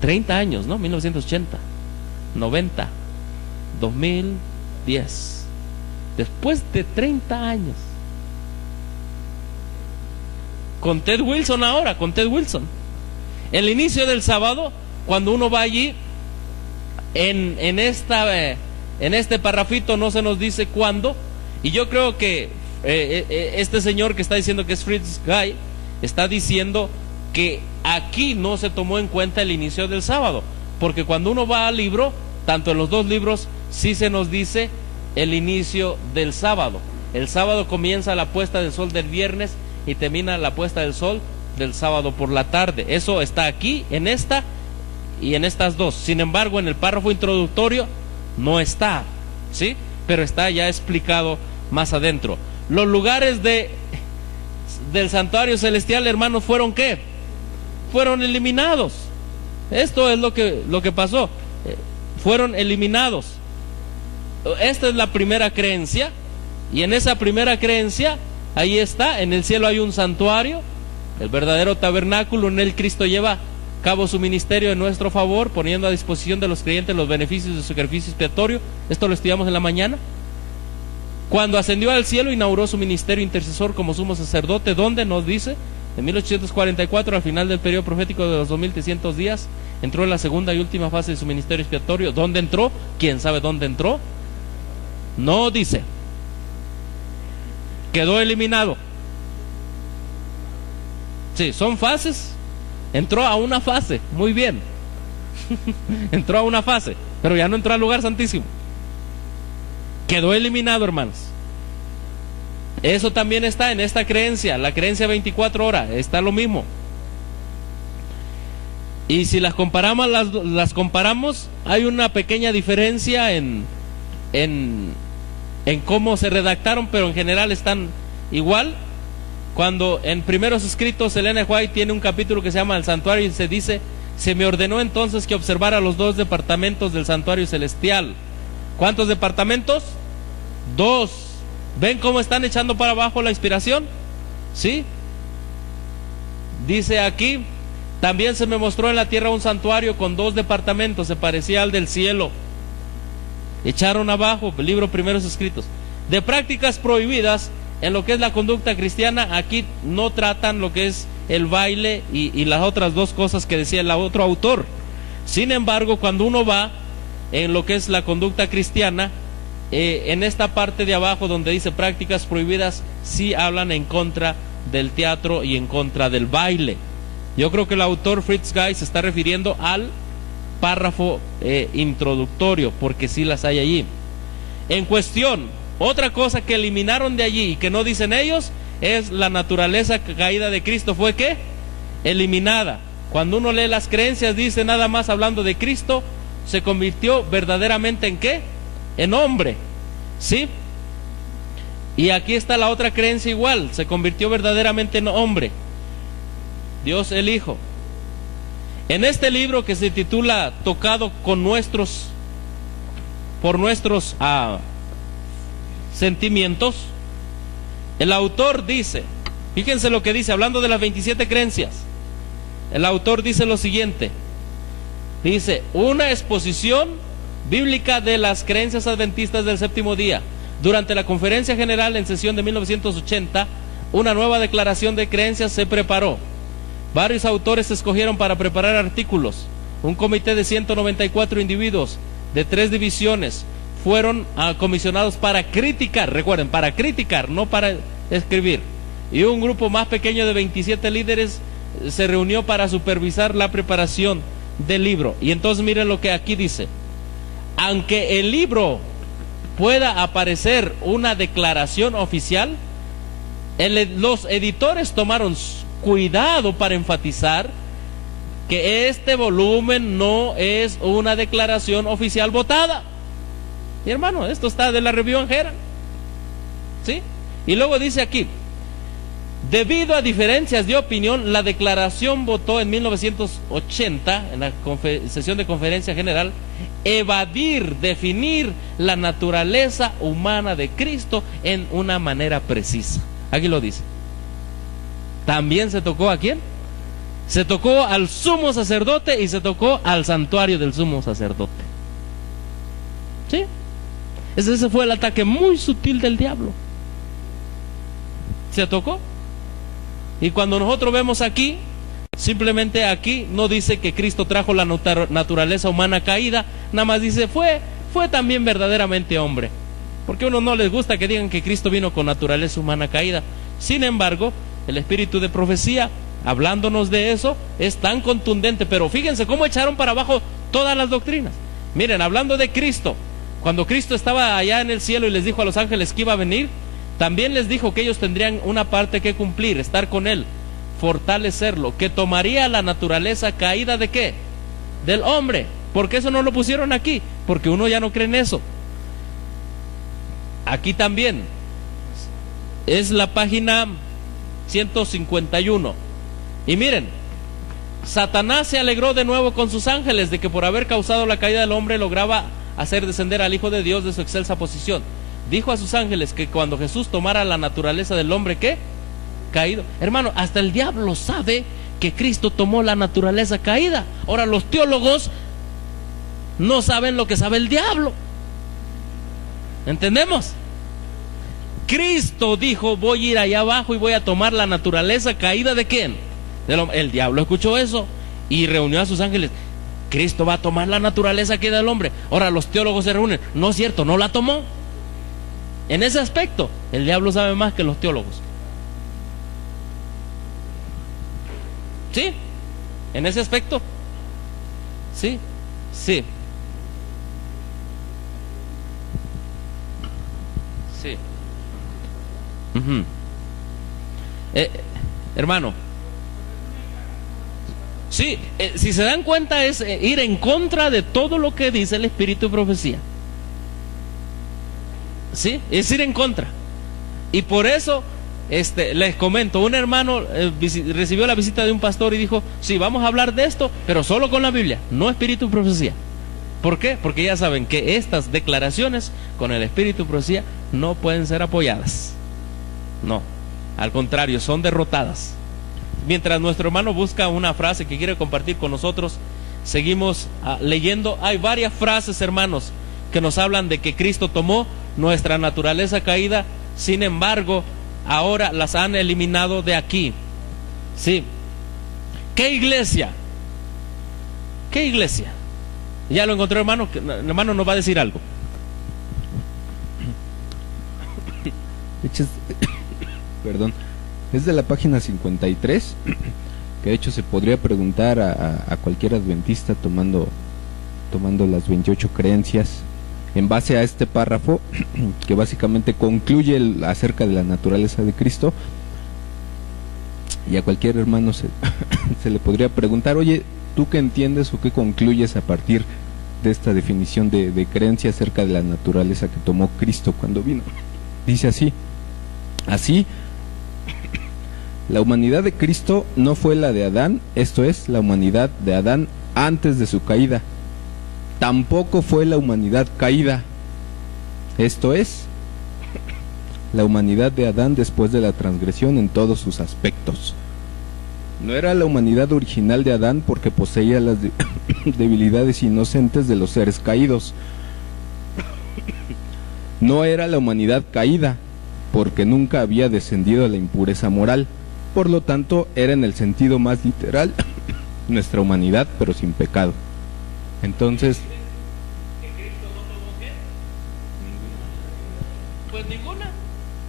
30 años, ¿no? 1980, 90, 2010, después de 30 años, con Ted Wilson ahora, el inicio del sábado, cuando uno va allí, en este parrafito no se nos dice cuándo, y yo creo que este señor que está diciendo que es Fritz Guy está diciendo que aquí no se tomó en cuenta el inicio del sábado, porque cuando uno va al libro, tanto en los dos libros, sí se nos dice el inicio del sábado. El sábado comienza la puesta del sol del viernes y termina la puesta del sol del sábado por la tarde. Eso está aquí, en esta y en estas dos. Sin embargo, en el párrafo introductorio no está, ¿sí? Pero está ya explicado más adentro. Los lugares del santuario celestial, hermanos, ¿fueron qué? Fueron eliminados. Esto es lo que pasó. Fueron eliminados. Esta es la primera creencia, y en esa primera creencia, ahí está, en el cielo hay un santuario, el verdadero tabernáculo. En él Cristo lleva a cabo su ministerio en nuestro favor, poniendo a disposición de los creyentes los beneficios de su sacrificio expiatorio. Esto lo estudiamos en la mañana. Cuando ascendió al cielo, inauguró su ministerio intercesor como sumo sacerdote, donde nos dice, en 1844, al final del periodo profético de los 2300 días, entró en la segunda y última fase de su ministerio expiatorio. ¿Dónde entró? ¿Quién sabe dónde entró? No dice. Quedó eliminado. Sí, son fases. Entró a una fase, muy bien. Entró a una fase, pero ya no entró al lugar santísimo. Quedó eliminado, hermanos. Eso también está en esta creencia, la creencia 24 horas, está lo mismo. Y si las comparamos, hay una pequeña diferencia en cómo se redactaron, pero en general están igual. Cuando en primeros escritos Elena White tiene un capítulo que se llama El Santuario y se dice: se me ordenó entonces que observara los 2 departamentos del santuario celestial. ¿Cuántos departamentos? 2. ¿Ven cómo están echando para abajo la inspiración? ¿Sí? Dice aquí: también se me mostró en la tierra un santuario con 2 departamentos, se parecía al del cielo. Echaron abajo el libro Primeros Escritos. De prácticas prohibidas en lo que es la conducta cristiana, aquí no tratan lo que es el baile y las otras 2 cosas que decía el otro autor. Sin embargo, cuando uno va en lo que es la conducta cristiana, en esta parte de abajo donde dice prácticas prohibidas, sí hablan en contra del teatro y en contra del baile. Yo creo que el autor Fritz Guy se está refiriendo al párrafo introductorio, porque sí las hay allí. En cuestión, otra cosa que eliminaron de allí y que no dicen ellos es la naturaleza caída de Cristo. ¿Fue qué? Eliminada. Cuando uno lee las creencias, dice nada más hablando de Cristo, se convirtió verdaderamente en ¿qué? En hombre. ¿Sí? Y aquí está la otra creencia igual, se convirtió verdaderamente en hombre. Dios el Hijo. En este libro que se titula Tocado con nuestros, por nuestros sentimientos, el autor dice, fíjense lo que dice, hablando de las 27 creencias, el autor dice lo siguiente, dice: una exposición bíblica de las creencias adventistas del séptimo día. Durante la conferencia general en sesión de 1980, una nueva declaración de creencias se preparó. Varios autores se escogieron para preparar artículos. Un comité de 194 individuos de 3 divisiones fueron comisionados para criticar, recuerden, para criticar, no para escribir. Y un grupo más pequeño de 27 líderes se reunió para supervisar la preparación del libro. Y entonces miren lo que aquí dice: aunque el libro pueda aparecer una declaración oficial, los editores tomaron cuidado para enfatizar que este volumen no es una declaración oficial votada. Y hermano, esto está de la Review and Herald, ¿sí? Y luego dice aquí: debido a diferencias de opinión, la declaración votó en 1980, en la sesión de conferencia general, definir la naturaleza humana de Cristo en una manera precisa. Aquí lo dice. También se tocó ¿a quién? Se tocó al sumo sacerdote y se tocó al santuario del sumo sacerdote. ¿Sí? Ese fue el ataque muy sutil del diablo. Se tocó. Y cuando nosotros vemos aquí, simplemente aquí no dice que Cristo trajo la naturaleza humana caída, nada más dice fue también verdaderamente hombre. Porque a uno no les gusta que digan que Cristo vino con naturaleza humana caída. Sin embargo, el espíritu de profecía, hablándonos de eso, es tan contundente. Pero fíjense cómo echaron para abajo todas las doctrinas. Miren, hablando de Cristo, cuando Cristo estaba allá en el cielo y les dijo a los ángeles que iba a venir, también les dijo que ellos tendrían una parte que cumplir, estar con Él, fortalecerlo, que tomaría la naturaleza caída ¿de qué? Del hombre. ¿Por qué eso no lo pusieron aquí? Porque uno ya no cree en eso. Aquí también es la página 151. Y miren, Satanás se alegró de nuevo con sus ángeles de que por haber causado la caída del hombre lograba hacer descender al Hijo de Dios de su excelsa posición. Dijo a sus ángeles que cuando Jesús tomara la naturaleza del hombre, ¿qué? Caído. Hermano, hasta el diablo sabe que Cristo tomó la naturaleza caída. Ahora los teólogos no saben lo que sabe el diablo. ¿Entendemos? Cristo dijo, voy a ir allá abajo y voy a tomar la naturaleza caída de ¿quién? El diablo escuchó eso y reunió a sus ángeles. Cristo va a tomar la naturaleza caída del hombre. Ahora los teólogos se reúnen. No es cierto, no la tomó. En ese aspecto, el diablo sabe más que los teólogos. ¿Sí? En ese aspecto. Sí, sí. Sí. Ujú. Hermano. Sí, si se dan cuenta es ir en contra de todo lo que dice el Espíritu de Profecía. Sí, es ir en contra. Y por eso les comento, un hermano recibió la visita de un pastor y dijo, sí, vamos a hablar de esto, pero solo con la Biblia, no Espíritu de Profecía. ¿Por qué? Porque ya saben que estas declaraciones con el Espíritu de Profecía no pueden ser apoyadas. No, al contrario, son derrotadas. Mientras nuestro hermano busca una frase que quiere compartir con nosotros, seguimos leyendo. Hay varias frases, hermanos, que nos hablan de que Cristo tomó nuestra naturaleza caída, sin embargo, ahora las han eliminado de aquí. Sí. ¿Qué iglesia? ¿Qué iglesia? Ya lo encontré, hermano. El hermano nos va a decir algo. Perdón. Es de la página 53, que de hecho se podría preguntar a cualquier adventista tomando las 28 creencias en base a este párrafo que básicamente concluye acerca de la naturaleza de Cristo, y a cualquier hermano se le podría preguntar, oye, ¿tú qué entiendes o qué concluyes a partir de esta definición de creencia acerca de la naturaleza que tomó Cristo cuando vino? Dice así, la humanidad de Cristo no fue la de Adán, esto es, la humanidad de Adán antes de su caída. Tampoco fue la humanidad caída, esto es, la humanidad de Adán después de la transgresión en todos sus aspectos. No era la humanidad original de Adán porque poseía las debilidades inocentes de los seres caídos. No era la humanidad caída porque nunca había descendido a la impureza moral. Por lo tanto, era en el sentido más literal nuestra humanidad, pero sin pecado. Entonces, ¿que Cristo no tomó qué? Pues ninguna.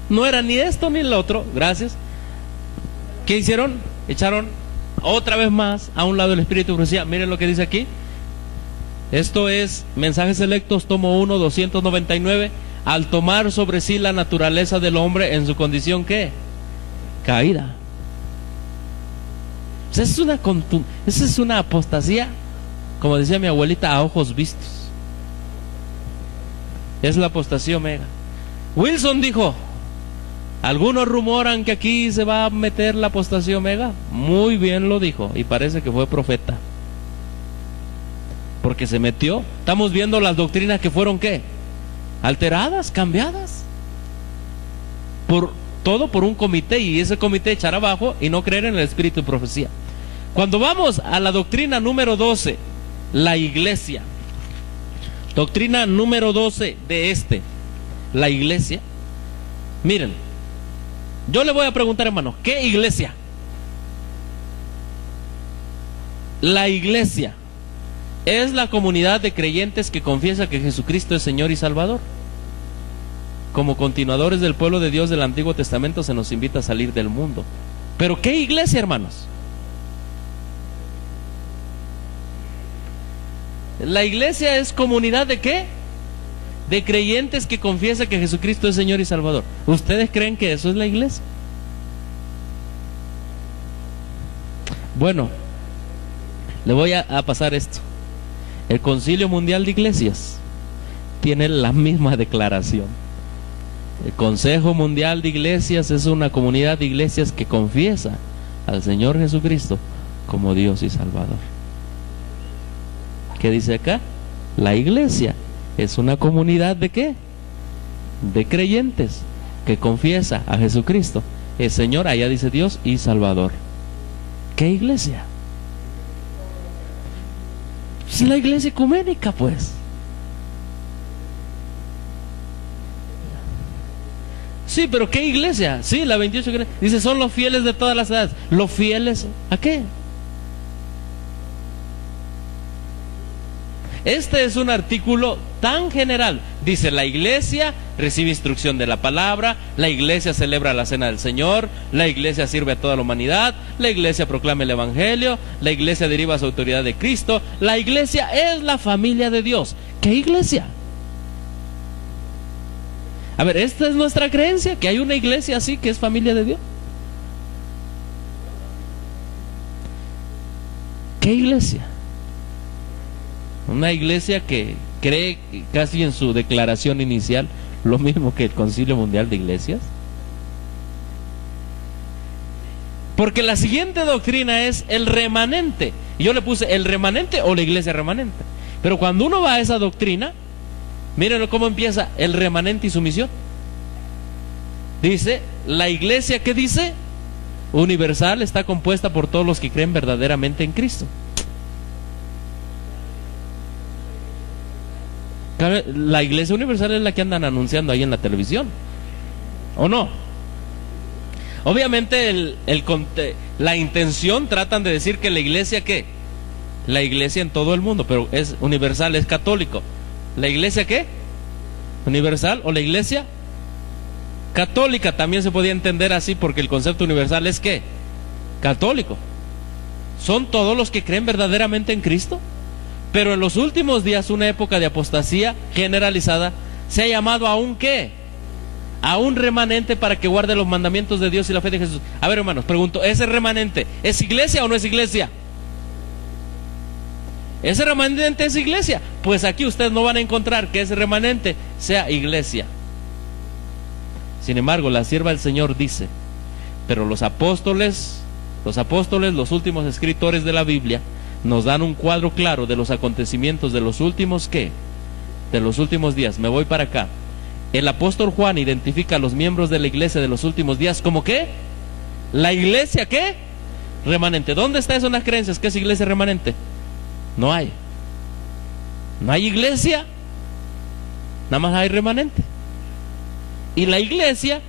No era ni esto ni lo otro, gracias. ¿Qué hicieron? Echaron otra vez más a un lado el Espíritu de Profecía. Miren lo que dice aquí. Esto es Mensajes Selectos, tomo 1, 299. Al tomar sobre sí la naturaleza del hombre en su condición, ¿qué? Caída. Esa es una apostasía, como decía mi abuelita, a ojos vistos. Es la apostasía omega. Wilson dijo, algunos rumoran que aquí se va a meter la apostasía omega. Muy bien lo dijo, y parece que fue profeta, porque se metió. Estamos viendo las doctrinas que fueron ¿qué? Alteradas, cambiadas, todo por un comité, y ese comité echar abajo y no creer en el Espíritu de Profecía. Cuando vamos a la doctrina número 12, la iglesia, doctrina número 12 de la iglesia, miren, yo le voy a preguntar, hermano, ¿qué iglesia? La iglesia es la comunidad de creyentes que confiesa que Jesucristo es Señor y Salvador. Como continuadores del pueblo de Dios del Antiguo Testamento se nos invita a salir del mundo. ¿Pero qué iglesia, hermanos? La iglesia es comunidad ¿de qué? De creyentes que confiesan que Jesucristo es Señor y Salvador. ¿Ustedes creen que eso es la iglesia? Bueno, le voy a pasar esto. El Concilio Mundial de Iglesias tiene la misma declaración. El Consejo Mundial de Iglesias es una comunidad de iglesias que confiesa al Señor Jesucristo como Dios y Salvador. ¿Qué dice acá? La iglesia es una comunidad ¿de qué? De creyentes que confiesa a Jesucristo es Señor, allá dice Dios y Salvador. ¿Qué iglesia? Es la iglesia ecuménica, pues. Sí, pero ¿qué iglesia? Sí, la 28 creencias. Dice, son los fieles de todas las edades. ¿Los fieles a qué? Este es un artículo tan general. Dice, la iglesia recibe instrucción de la palabra, la iglesia celebra la cena del Señor, la iglesia sirve a toda la humanidad, la iglesia proclama el evangelio, la iglesia deriva su autoridad de Cristo, la iglesia es la familia de Dios. ¿Qué iglesia? A ver, esta es nuestra creencia, que hay una iglesia así que es familia de Dios. ¿Qué iglesia? Una iglesia que cree casi en su declaración inicial lo mismo que el Concilio Mundial de Iglesias. Porque la siguiente doctrina es el remanente. Y yo le puse el remanente o la iglesia remanente. Pero cuando uno va a esa doctrina, miren cómo empieza el remanente y su misión. Dice, la iglesia, ¿qué dice? Universal, está compuesta por todos los que creen verdaderamente en Cristo. La iglesia universal es la que andan anunciando ahí en la televisión, ¿o no? Obviamente la intención tratan de decir que la iglesia, ¿qué? La iglesia en todo el mundo, pero es universal, es católico. ¿La iglesia qué? ¿Universal o la iglesia católica? También se podía entender así porque el concepto universal es ¿qué? Católico. ¿Son todos los que creen verdaderamente en Cristo? Pero en los últimos días, una época de apostasía generalizada, se ha llamado a un ¿qué? A un remanente para que guarde los mandamientos de Dios y la fe de Jesús. A ver, hermanos, pregunto, ¿ese remanente es iglesia o no es iglesia? ¿Ese remanente es iglesia? Pues aquí ustedes no van a encontrar que ese remanente sea iglesia. Sin embargo, la sierva del Señor dice, pero los apóstoles, los últimos escritores de la Biblia, nos dan un cuadro claro de los acontecimientos de los últimos ¿qué? De los últimos días. Me voy para acá. El apóstol Juan identifica a los miembros de la iglesia de los últimos días como ¿qué? La iglesia ¿qué? Remanente. ¿Dónde está eso en las creencias? ¿Qué es iglesia remanente? No hay. No hay iglesia, nada más hay remanente. Y la iglesia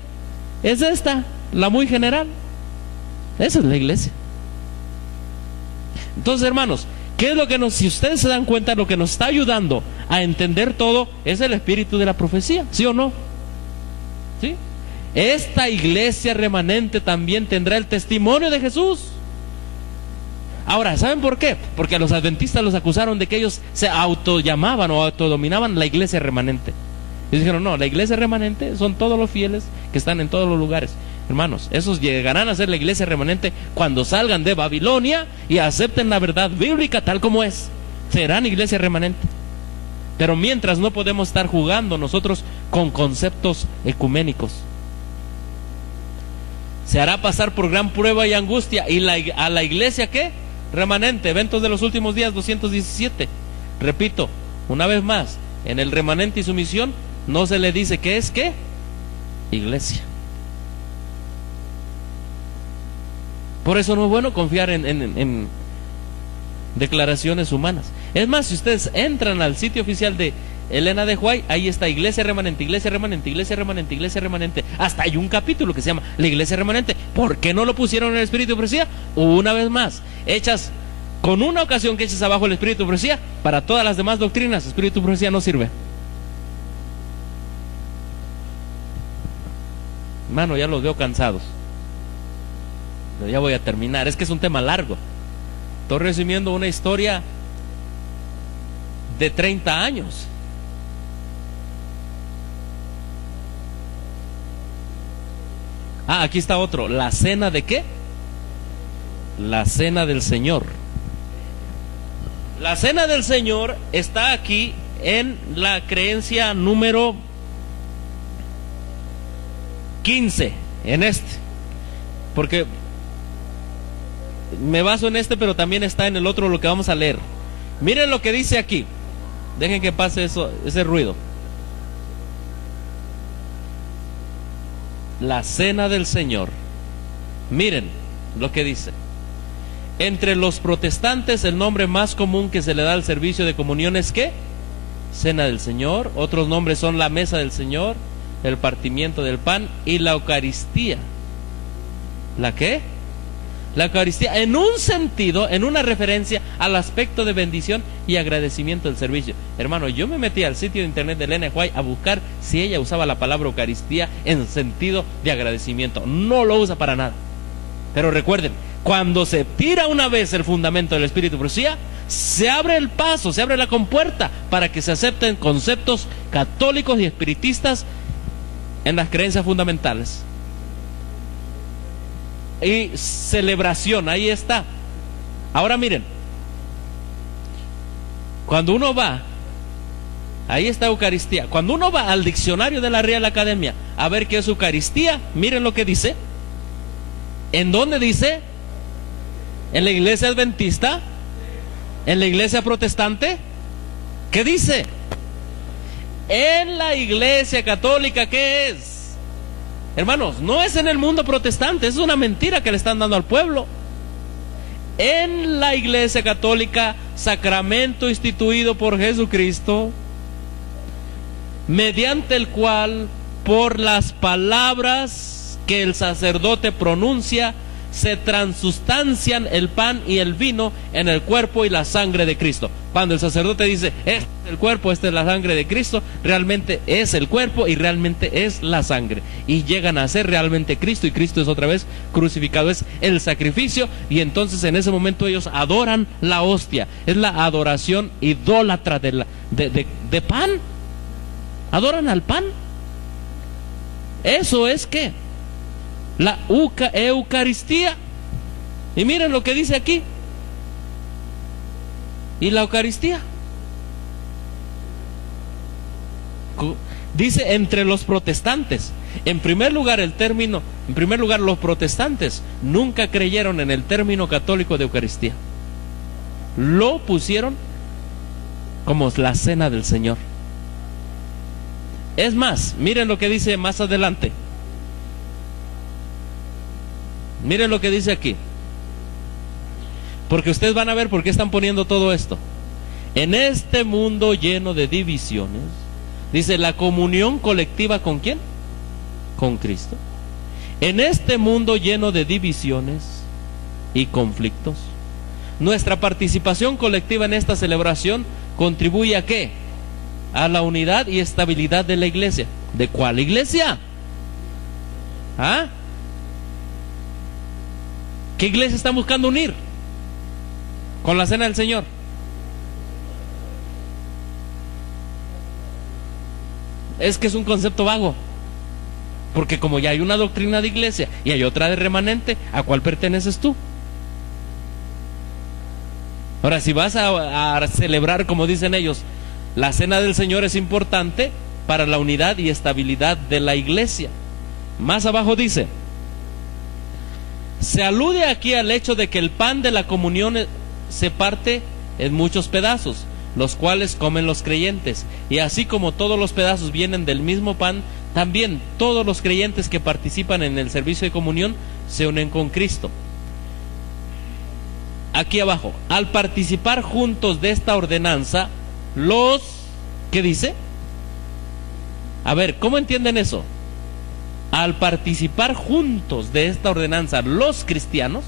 es esta, la muy general. Esa es la iglesia. Entonces, hermanos, ¿qué es lo que si ustedes se dan cuenta, lo que nos está ayudando a entender todo es el espíritu de la profecía? ¿Sí o no? ¿Sí? Esta iglesia remanente también tendrá el testimonio de Jesús. Ahora, ¿saben por qué? Porque a los adventistas los acusaron de que ellos se autollamaban o autodominaban la iglesia remanente. Y dijeron, no, la iglesia remanente son todos los fieles que están en todos los lugares. Hermanos, esos llegarán a ser la iglesia remanente cuando salgan de Babilonia y acepten la verdad bíblica tal como es. Serán iglesia remanente. Pero mientras no podemos estar jugando nosotros con conceptos ecuménicos. Se hará pasar por gran prueba y angustia. ¿Y a la iglesia qué? Remanente. Eventos de los últimos días 217. Repito, una vez más, en el remanente y su misión no se le dice que es ¿qué? Iglesia. Por eso no es bueno confiar en declaraciones humanas. Es más, si ustedes entran al sitio oficial de Elena de White, ahí está iglesia remanente, iglesia remanente, iglesia remanente, iglesia remanente. Hasta hay un capítulo que se llama la iglesia remanente. ¿Por qué no lo pusieron en el espíritu de profecía? Una vez más, hechas con una ocasión que eches abajo el espíritu de profecía, para todas las demás doctrinas, el espíritu de profecía no sirve. Hermano, ya los veo cansados. Pero ya voy a terminar. Es que es un tema largo. Estoy resumiendo una historia de 30 años. Aquí está otro. ¿La cena de qué? La cena del Señor. La cena del Señor está aquí en la creencia número 15, en este. Porque me baso en este, pero también está en el otro lo que vamos a leer. Miren lo que dice aquí. Dejen que pase ese ruido. La cena del Señor. Miren lo que dice. Entre los protestantes el nombre más común que se le da al servicio de comunión es ¿qué? Cena del Señor. Otros nombres son la mesa del Señor, el partimiento del pan y la Eucaristía. ¿La qué? La Eucaristía, en un sentido, en una referencia al aspecto de bendición y agradecimiento del servicio. Hermano, yo me metí al sitio de internet de Elena White a buscar si ella usaba la palabra Eucaristía en sentido de agradecimiento. No lo usa para nada. Pero recuerden, cuando se tira una vez el fundamento del Espíritu de profecía, se abre el paso, se abre la compuerta para que se acepten conceptos católicos y espiritistas en las creencias fundamentales. Y celebración, ahí está. Ahora miren, cuando uno va, ahí está Eucaristía. Cuando uno va al diccionario de la Real Academia a ver qué es Eucaristía, miren lo que dice. ¿En dónde dice? ¿En la iglesia adventista? ¿En la iglesia protestante? ¿Qué dice? En la iglesia católica, ¿qué es? Hermanos, no es en el mundo protestante, es una mentira que le están dando al pueblo. En la iglesia católica, sacramento instituido por Jesucristo, mediante el cual, por las palabras que el sacerdote pronuncia, se transustancian el pan y el vino en el cuerpo y la sangre de Cristo. Cuando el sacerdote dice, este es el cuerpo, esta es la sangre de Cristo, realmente es el cuerpo y realmente es la sangre. Y llegan a ser realmente Cristo, y Cristo es otra vez crucificado, es el sacrificio, y entonces en ese momento ellos adoran la hostia. Es la adoración idólatra de pan. Adoran al pan. Eso es ¿qué? La Eucaristía. Y miren lo que dice aquí. ¿Y la Eucaristía? Dice entre los protestantes. En primer lugar los protestantes nunca creyeron en el término católico de Eucaristía. Lo pusieron como la cena del Señor. Es más, miren lo que dice más adelante. Miren lo que dice aquí. Porque ustedes van a ver por qué están poniendo todo esto. En este mundo lleno de divisiones, dice, la comunión colectiva ¿con quién? Con Cristo. En este mundo lleno de divisiones y conflictos, nuestra participación colectiva en esta celebración contribuye ¿a qué? A la unidad y estabilidad de la iglesia. ¿De cuál iglesia? ¿Ah? ¿Qué iglesia están buscando unir con la cena del Señor? Es que es un concepto vago, porque como ya hay una doctrina de iglesia y hay otra de remanente, ¿a cuál perteneces tú? Ahora, si vas a celebrar, como dicen ellos, la cena del Señor es importante para la unidad y estabilidad de la iglesia. Más abajo dice, se alude aquí al hecho de que el pan de la comunión se parte en muchos pedazos, los cuales comen los creyentes. Y así como todos los pedazos vienen del mismo pan, también todos los creyentes que participan en el servicio de comunión se unen con Cristo. Aquí abajo, al participar juntos de esta ordenanza, ¿qué dice? A ver, ¿cómo entienden eso? Al participar juntos de esta ordenanza, los cristianos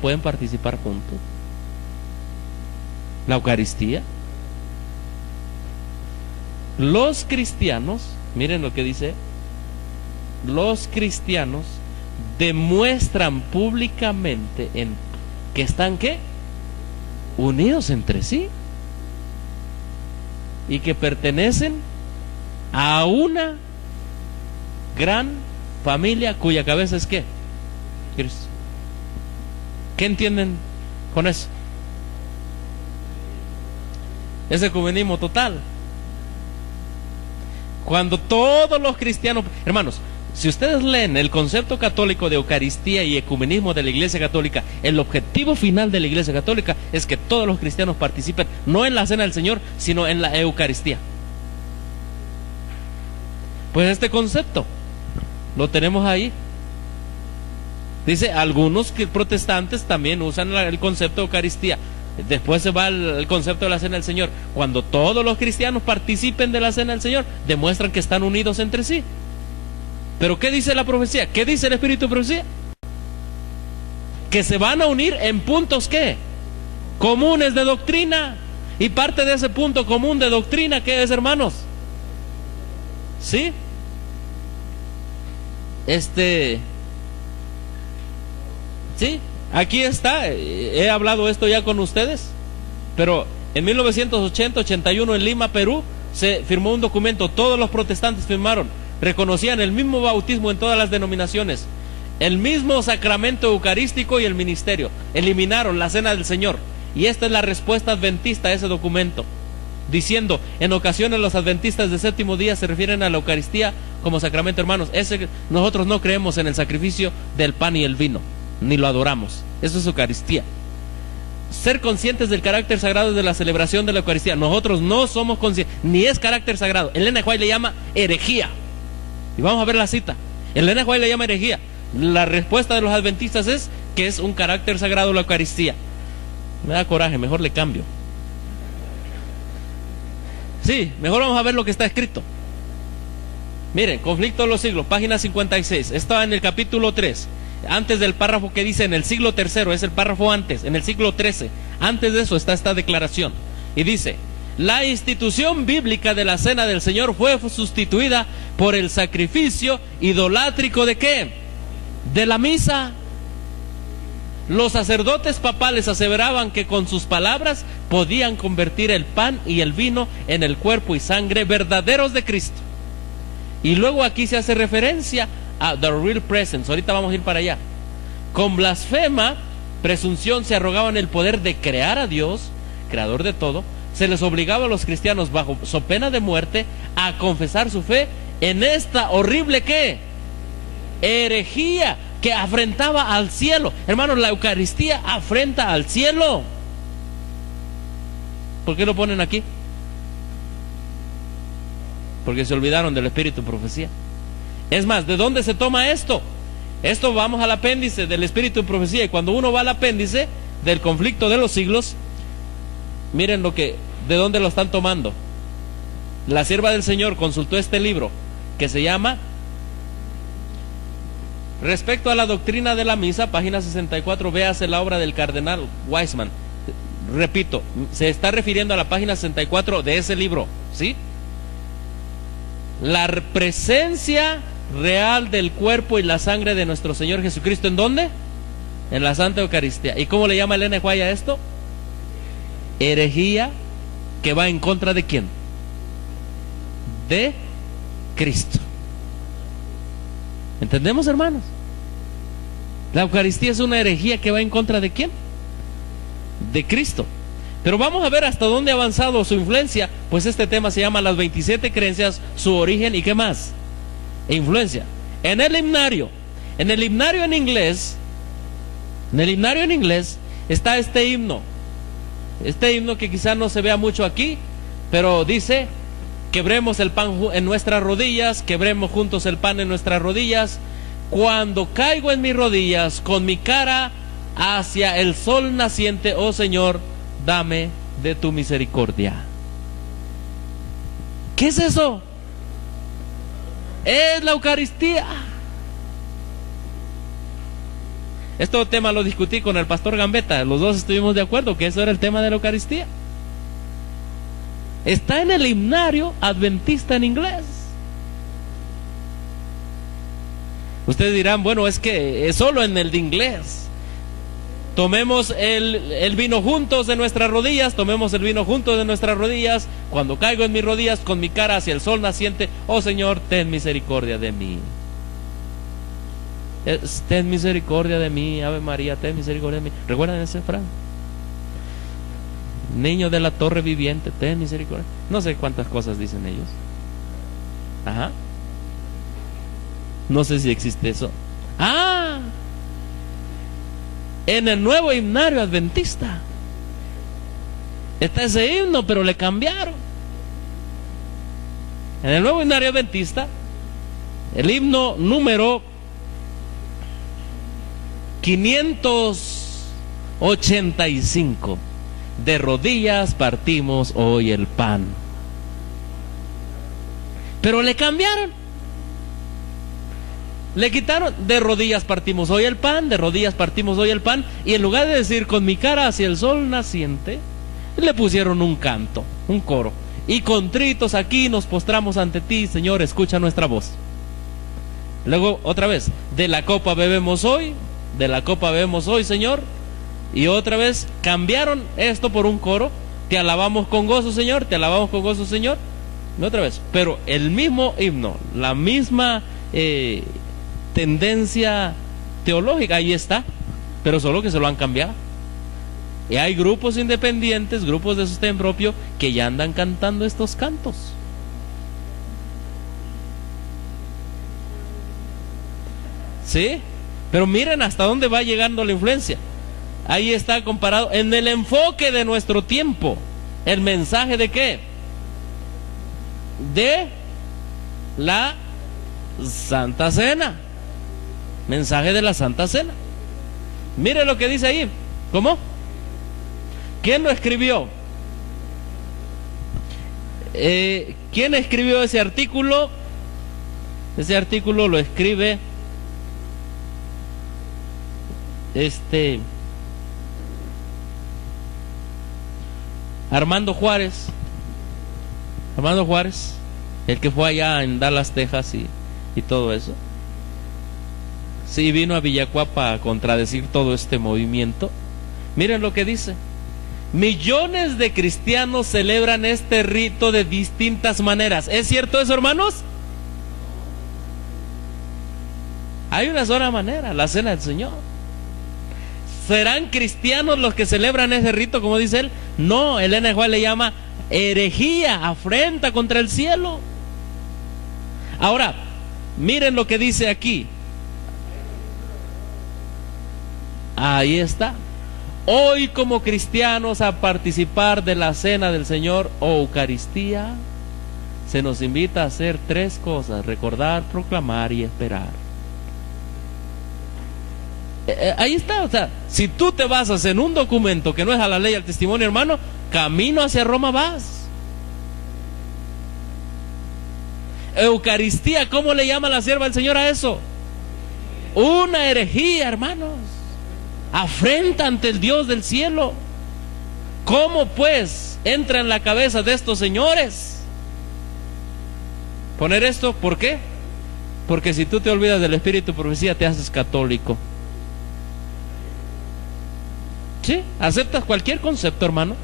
pueden participar juntos. La Eucaristía. Los cristianos, miren lo que dice, los cristianos demuestran públicamente que están ¿qué? Unidos entre sí y que pertenecen a una gran familia cuya cabeza es ¿qué? Cristo. ¿Qué entienden con eso? Es ecumenismo total. Cuando todos los cristianos, hermanos, si ustedes leen el concepto católico de Eucaristía y ecumenismo de la Iglesia Católica, el objetivo final de la Iglesia Católica es que todos los cristianos participen no en la cena del Señor, sino en la Eucaristía. Pues este concepto lo tenemos ahí. Dice, algunos protestantes también usan el concepto de Eucaristía. Después se va el concepto de la cena del Señor. Cuando todos los cristianos participen de la cena del Señor, demuestran que están unidos entre sí. Pero ¿qué dice la profecía? ¿Qué dice el Espíritu de profecía? Que se van a unir en puntos ¿qué? Comunes de doctrina. Y parte de ese punto común de doctrina, ¿qué es, hermanos? ¿Sí? Sí, aquí está. He hablado esto ya con ustedes. Pero en 1980-81 en Lima, Perú, se firmó un documento. Todos los protestantes firmaron. Reconocían el mismo bautismo en todas las denominaciones, el mismo sacramento eucarístico y el ministerio. Eliminaron la cena del Señor. Y esta es la respuesta adventista a ese documento, diciendo: en ocasiones los adventistas de séptimo día se refieren a la Eucaristía como sacramento. Hermanos, nosotros no creemos en el sacrificio del pan y el vino, ni lo adoramos. Eso es Eucaristía. Ser conscientes del carácter sagrado de la celebración de la Eucaristía. Nosotros no somos conscientes, ni es carácter sagrado. Elena White le llama herejía. Y vamos a ver la cita. Elena White le llama herejía. La respuesta de los adventistas es que es un carácter sagrado la Eucaristía. Me da coraje, mejor le cambio. Sí, mejor vamos a ver lo que está escrito. Miren, Conflicto de los Siglos, página 56. Está en el capítulo 3. Antes del párrafo que dice en el siglo III, es el párrafo antes, en el siglo XIII. Antes de eso está esta declaración. Y dice: la institución bíblica de la cena del Señor fue sustituida por el sacrificio idolátrico ¿de qué? De la misa. Los sacerdotes papales aseveraban que con sus palabras podían convertir el pan y el vino en el cuerpo y sangre verdaderos de Cristo. Y luego aquí se hace referencia a the real presence. Ahorita vamos a ir para allá. Con blasfema, presunción, se arrogaban el poder de crear a Dios, creador de todo. Se les obligaba a los cristianos, bajo so pena de muerte, a confesar su fe en esta horrible ¿qué? Herejía que afrentaba al cielo. Hermanos, la Eucaristía afrenta al cielo. ¿Por qué lo ponen aquí? Porque se olvidaron del Espíritu de profecía. Es más, ¿de dónde se toma esto? Esto vamos al apéndice del Espíritu de profecía. Y cuando uno va al apéndice del Conflicto de los Siglos, miren de dónde lo están tomando. La sierva del Señor consultó este libro que se llama Respecto a la doctrina de la misa, página 64, véase la obra del cardenal Wiseman. Repito, se está refiriendo a la página 64 de ese libro, ¿sí? La presencia real del cuerpo y la sangre de nuestro Señor Jesucristo, ¿en dónde? En la Santa Eucaristía. ¿Y cómo le llama Elena White a esto? Herejía que va en contra ¿de quién? De Cristo. ¿Entendemos, hermanos? La Eucaristía es una herejía que va en contra ¿de quién? De Cristo. Pero vamos a ver hasta dónde ha avanzado su influencia. Pues este tema se llama las 27 creencias, su origen y qué más. E influencia. En el himnario en inglés está este himno que quizás no se vea mucho aquí, pero dice: quebremos el pan en nuestras rodillas, quebremos juntos el pan en nuestras rodillas. Cuando caigo en mis rodillas, con mi cara hacia el sol naciente, oh Señor, dame de tu misericordia. ¿Qué es eso? Es la Eucaristía. Este tema lo discutí con el pastor Gambetta. Los dos estuvimos de acuerdo que eso era el tema de la Eucaristía. Está en el himnario adventista en inglés. Ustedes dirán, bueno, es que es solo en el de inglés. Tomemos el vino juntos de nuestras rodillas, tomemos el vino juntos de nuestras rodillas. Cuando caigo en mis rodillas, con mi cara hacia el sol naciente, oh Señor, ten misericordia de mí. Ten misericordia de mí, Ave María, ten misericordia de mí. ¿Recuerdan ese frase? Niño de la torre viviente, ten misericordia. No sé cuántas cosas dicen ellos. Ajá. No sé si existe eso. Ah, en el nuevo himnario adventista está ese himno, pero le cambiaron. En el nuevo himnario adventista, el himno número 585 de rodillas partimos hoy el pan. Pero le cambiaron. Le quitaron, de rodillas partimos hoy el pan, de rodillas partimos hoy el pan, y en lugar de decir con mi cara hacia el sol naciente, le pusieron un canto, un coro. Y contritos aquí nos postramos ante ti, Señor, escucha nuestra voz. Luego otra vez, de la copa bebemos hoy, de la copa bebemos hoy, Señor. Y otra vez cambiaron esto por un coro, te alabamos con gozo, Señor, te alabamos con gozo, Señor. Y otra vez, pero el mismo himno, la misma tendencia teológica, ahí está, pero solo que se lo han cambiado. Y hay grupos independientes, grupos de sostén propio, que ya andan cantando estos cantos. ¿Sí? Pero miren hasta dónde va llegando la influencia. Ahí está comparado en el enfoque de nuestro tiempo. ¿El mensaje de qué? De la Santa Cena. Mensaje de la Santa Cena. Mire lo que dice ahí. ¿Cómo? ¿Quién lo escribió? ¿Quién escribió ese artículo? Ese artículo lo escribe Armando Juárez. Armando Juárez, el que fue allá en Dallas, Texas y todo eso. Sí, vino a Villacuapa a contradecir todo este movimiento. Miren lo que dice. Millones de cristianos celebran este rito de distintas maneras. ¿Es cierto eso, hermanos? Hay una sola manera, la cena del Señor. ¿Serán cristianos los que celebran ese rito, como dice él? No, Elena de White le llama herejía, afrenta contra el cielo. Ahora, miren lo que dice aquí. Ahí está. Hoy como cristianos a participar de la cena del Señor o Eucaristía, se nos invita a hacer tres cosas: recordar, proclamar y esperar. Ahí está, o sea, si tú te basas en un documento que no es a la ley, al testimonio, hermano, camino hacia Roma vas. Eucaristía, ¿cómo le llama la sierva del Señor a eso? Una herejía, hermanos. Afrenta ante el Dios del cielo. ¿Cómo pues entra en la cabeza de estos señores poner esto? ¿Por qué? Porque si tú te olvidas del espíritu de profecía, te haces católico. ¿Sí? ¿Aceptas cualquier concepto, hermano?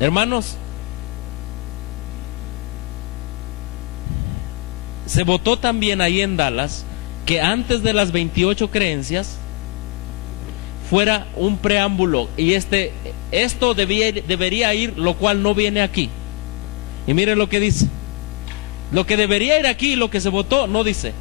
Hermanos, se votó también ahí en Dallas que antes de las 28 creencias fuera un preámbulo, y esto debería ir, lo cual no viene aquí. Y miren lo que dice. Lo que debería ir aquí, lo que se votó, no dice: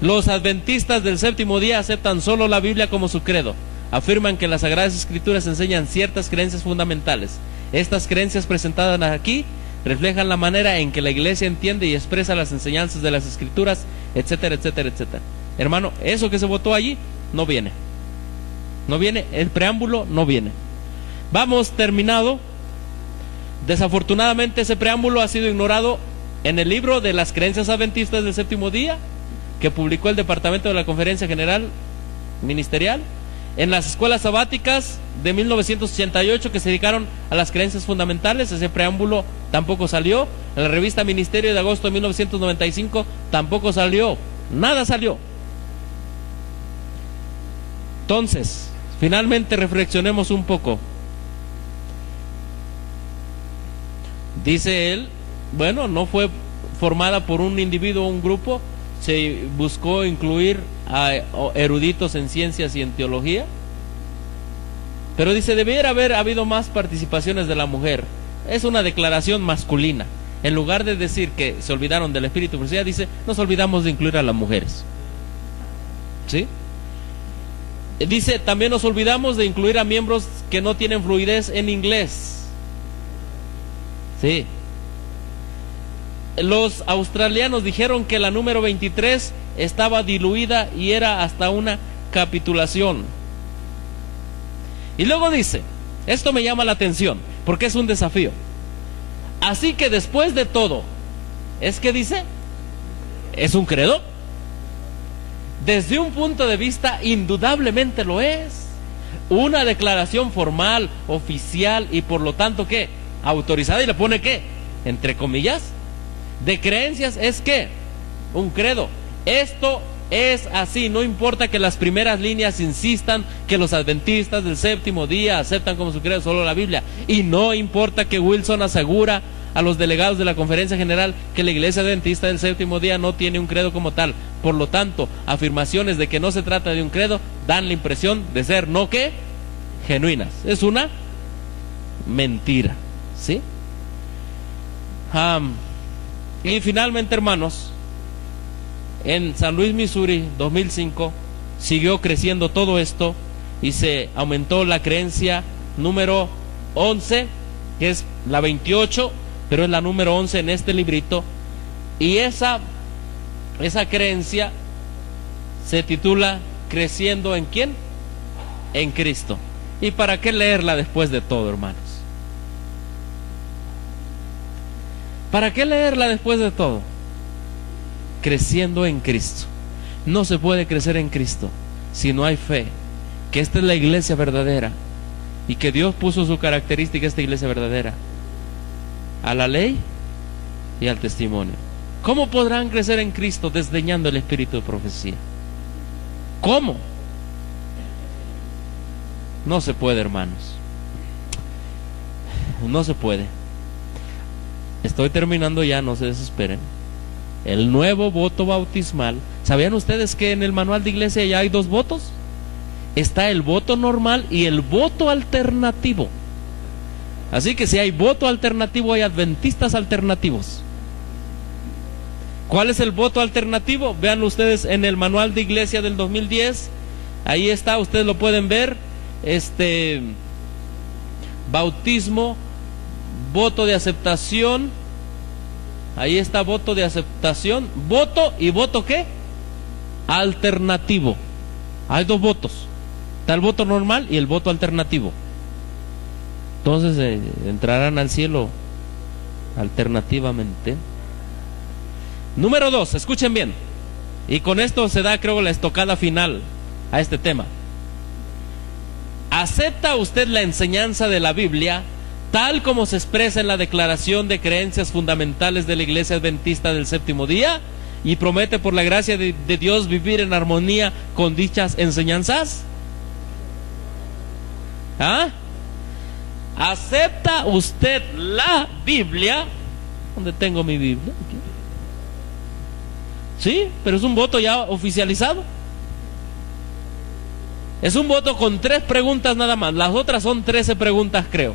los adventistas del séptimo día aceptan solo la Biblia como su credo. Afirman que las Sagradas Escrituras enseñan ciertas creencias fundamentales. Estas creencias presentadas aquí reflejan la manera en que la iglesia entiende y expresa las enseñanzas de las Escrituras, etcétera, etcétera, etcétera. Hermano, eso que se votó allí no viene. No viene, el preámbulo no viene. Vamos, terminado. Desafortunadamente ese preámbulo ha sido ignorado en el libro de las creencias adventistas del séptimo día, que publicó el Departamento de la Conferencia General Ministerial, en las escuelas sabáticas de 1988 que se dedicaron a las creencias fundamentales. Ese preámbulo tampoco salió. En la revista Ministerio de agosto de 1995 tampoco salió. Nada salió. Entonces, finalmente reflexionemos un poco. Dice él, bueno, no fue formada por un individuo o un grupo, se buscó incluir a eruditos en ciencias y en teología, pero dice, debiera haber habido más participaciones de la mujer. Es una declaración masculina. En lugar de decir que se olvidaron del espíritu de profecía, dice, nos olvidamos de incluir a las mujeres. ¿Sí? Dice, también nos olvidamos de incluir a miembros que no tienen fluidez en inglés. Sí. Los australianos dijeron que la número 23 estaba diluida y era hasta una capitulación. Y luego dice, esto me llama la atención, porque es un desafío. Así que después de todo, ¿es que dice? ¿Es un credo? Desde un punto de vista, indudablemente lo es. Una declaración formal, oficial y por lo tanto, ¿qué? Autorizada, y le pone ¿qué? Entre comillas, de creencias. ¿Es qué? Un credo. Esto es así, no importa que las primeras líneas insistan que los adventistas del séptimo día aceptan como su credo solo la Biblia, y no importa que Wilson asegura a los delegados de la conferencia general que la iglesia adventista del séptimo día no tiene un credo como tal. Por lo tanto, afirmaciones de que no se trata de un credo dan la impresión de ser no que genuinas. Es una mentira, ¿sí? Y finalmente, hermanos, en San Luis, Missouri, 2005, siguió creciendo todo esto y se aumentó la creencia número 11, que es la 28, pero es la número 11 en este librito. Y esa creencia se titula ¿Creciendo en quién? En Cristo. ¿Y para qué leerla después de todo, hermanos? ¿Para qué leerla después de todo? Creciendo en Cristo. No se puede crecer en Cristo si no hay fe que esta es la iglesia verdadera y que Dios puso su característica, esta iglesia verdadera, a la ley y al testimonio. ¿Cómo podrán crecer en Cristo desdeñando el espíritu de profecía? ¿Cómo? No se puede, hermanos. No se puede. Estoy terminando ya, no se desesperen. El nuevo voto bautismal. ¿Sabían ustedes que en el manual de iglesia ya hay dos votos? Está el voto normal y el voto alternativo. Así que si hay voto alternativo, hay adventistas alternativos. ¿Cuál es el voto alternativo? Vean ustedes en el manual de iglesia del 2010. Ahí está, ustedes lo pueden ver. Bautismo, voto de aceptación. Ahí está, voto de aceptación, voto y voto ¿qué? Alternativo. Hay dos votos. Está el voto normal y el voto alternativo. Entonces entrarán al cielo alternativamente. Número 2, escuchen bien. Y con esto se da, creo, la estocada final a este tema. ¿Acepta usted la enseñanza de la Biblia tal como se expresa en la Declaración de Creencias Fundamentales de la Iglesia Adventista del Séptimo Día y promete por la gracia de Dios vivir en armonía con dichas enseñanzas? ¿Ah? ¿Acepta usted la Biblia? ¿Dónde tengo mi Biblia? Aquí. Sí, pero es un voto ya oficializado. Es un voto con 3 preguntas nada más. Las otras son 13 preguntas, creo.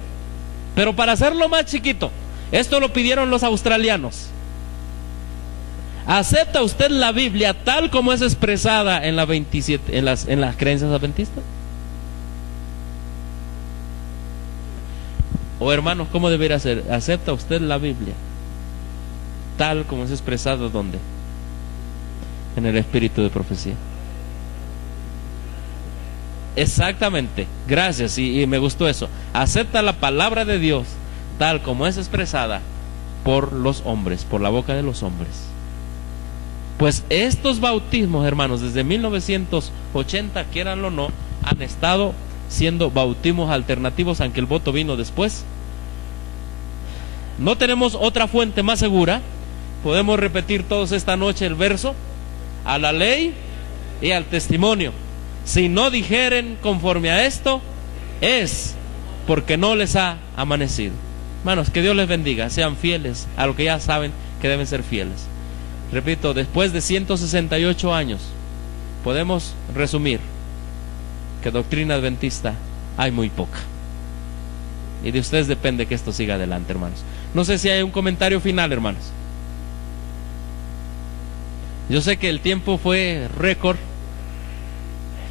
Pero para hacerlo más chiquito, esto lo pidieron los australianos. ¿Acepta usted la Biblia tal como es expresada en la 27, en las creencias adventistas? O hermanos, ¿cómo debería ser? ¿Acepta usted la Biblia tal como es expresado ¿dónde? En el espíritu de profecía. Exactamente, gracias, y me gustó eso. Acepta la palabra de Dios tal como es expresada por los hombres, por la boca de los hombres. Pues estos bautismos, hermanos, desde 1980, quieranlo o no, han estado siendo bautismos alternativos, aunque el voto vino después. No tenemos otra fuente más segura. Podemos repetir todos esta noche el verso: a la ley y al testimonio. Si no dijeren conforme a esto, es porque no les ha amanecido. Hermanos, que Dios les bendiga, sean fieles a lo que ya saben que deben ser fieles. Repito, después de 168 años, podemos resumir que doctrina adventista hay muy poca. Y de ustedes depende que esto siga adelante, hermanos. No sé si hay un comentario final, hermanos. Yo sé que el tiempo fue récord,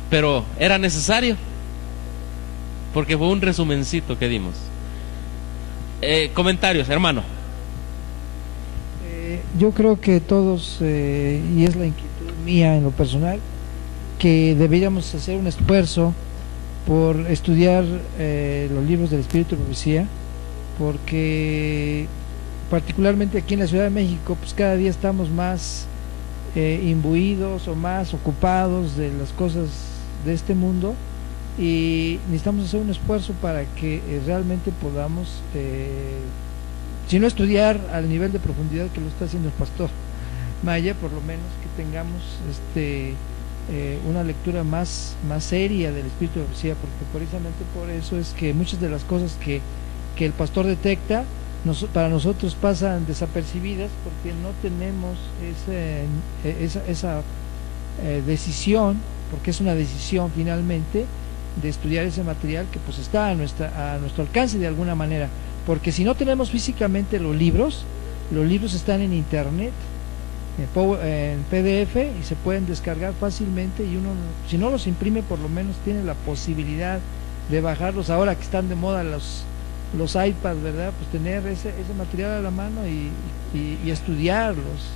pero era necesario, porque fue un resumencito que dimos. Comentarios, hermano. Yo creo que todos, y es la inquietud mía en lo personal, que deberíamos hacer un esfuerzo por estudiar los libros del Espíritu de Profecía, porque particularmente aquí en la Ciudad de México, pues cada día estamos más imbuidos o más ocupados de las cosas de este mundo, y necesitamos hacer un esfuerzo para que realmente podamos, si no estudiar al nivel de profundidad que lo está haciendo el pastor Maya, por lo menos que tengamos una lectura más seria del Espíritu de Profecía, porque precisamente por eso es que muchas de las cosas que el pastor detecta para nosotros pasan desapercibidas, porque no tenemos esa decisión, porque es una decisión finalmente de estudiar ese material que pues está a nuestro alcance de alguna manera, porque si no tenemos físicamente los libros están en internet, en PDF, y se pueden descargar fácilmente, y uno, si no los imprime, por lo menos tiene la posibilidad de bajarlos. Ahora que están de moda los iPads, ¿verdad? Pues tener ese material a la mano y estudiarlos.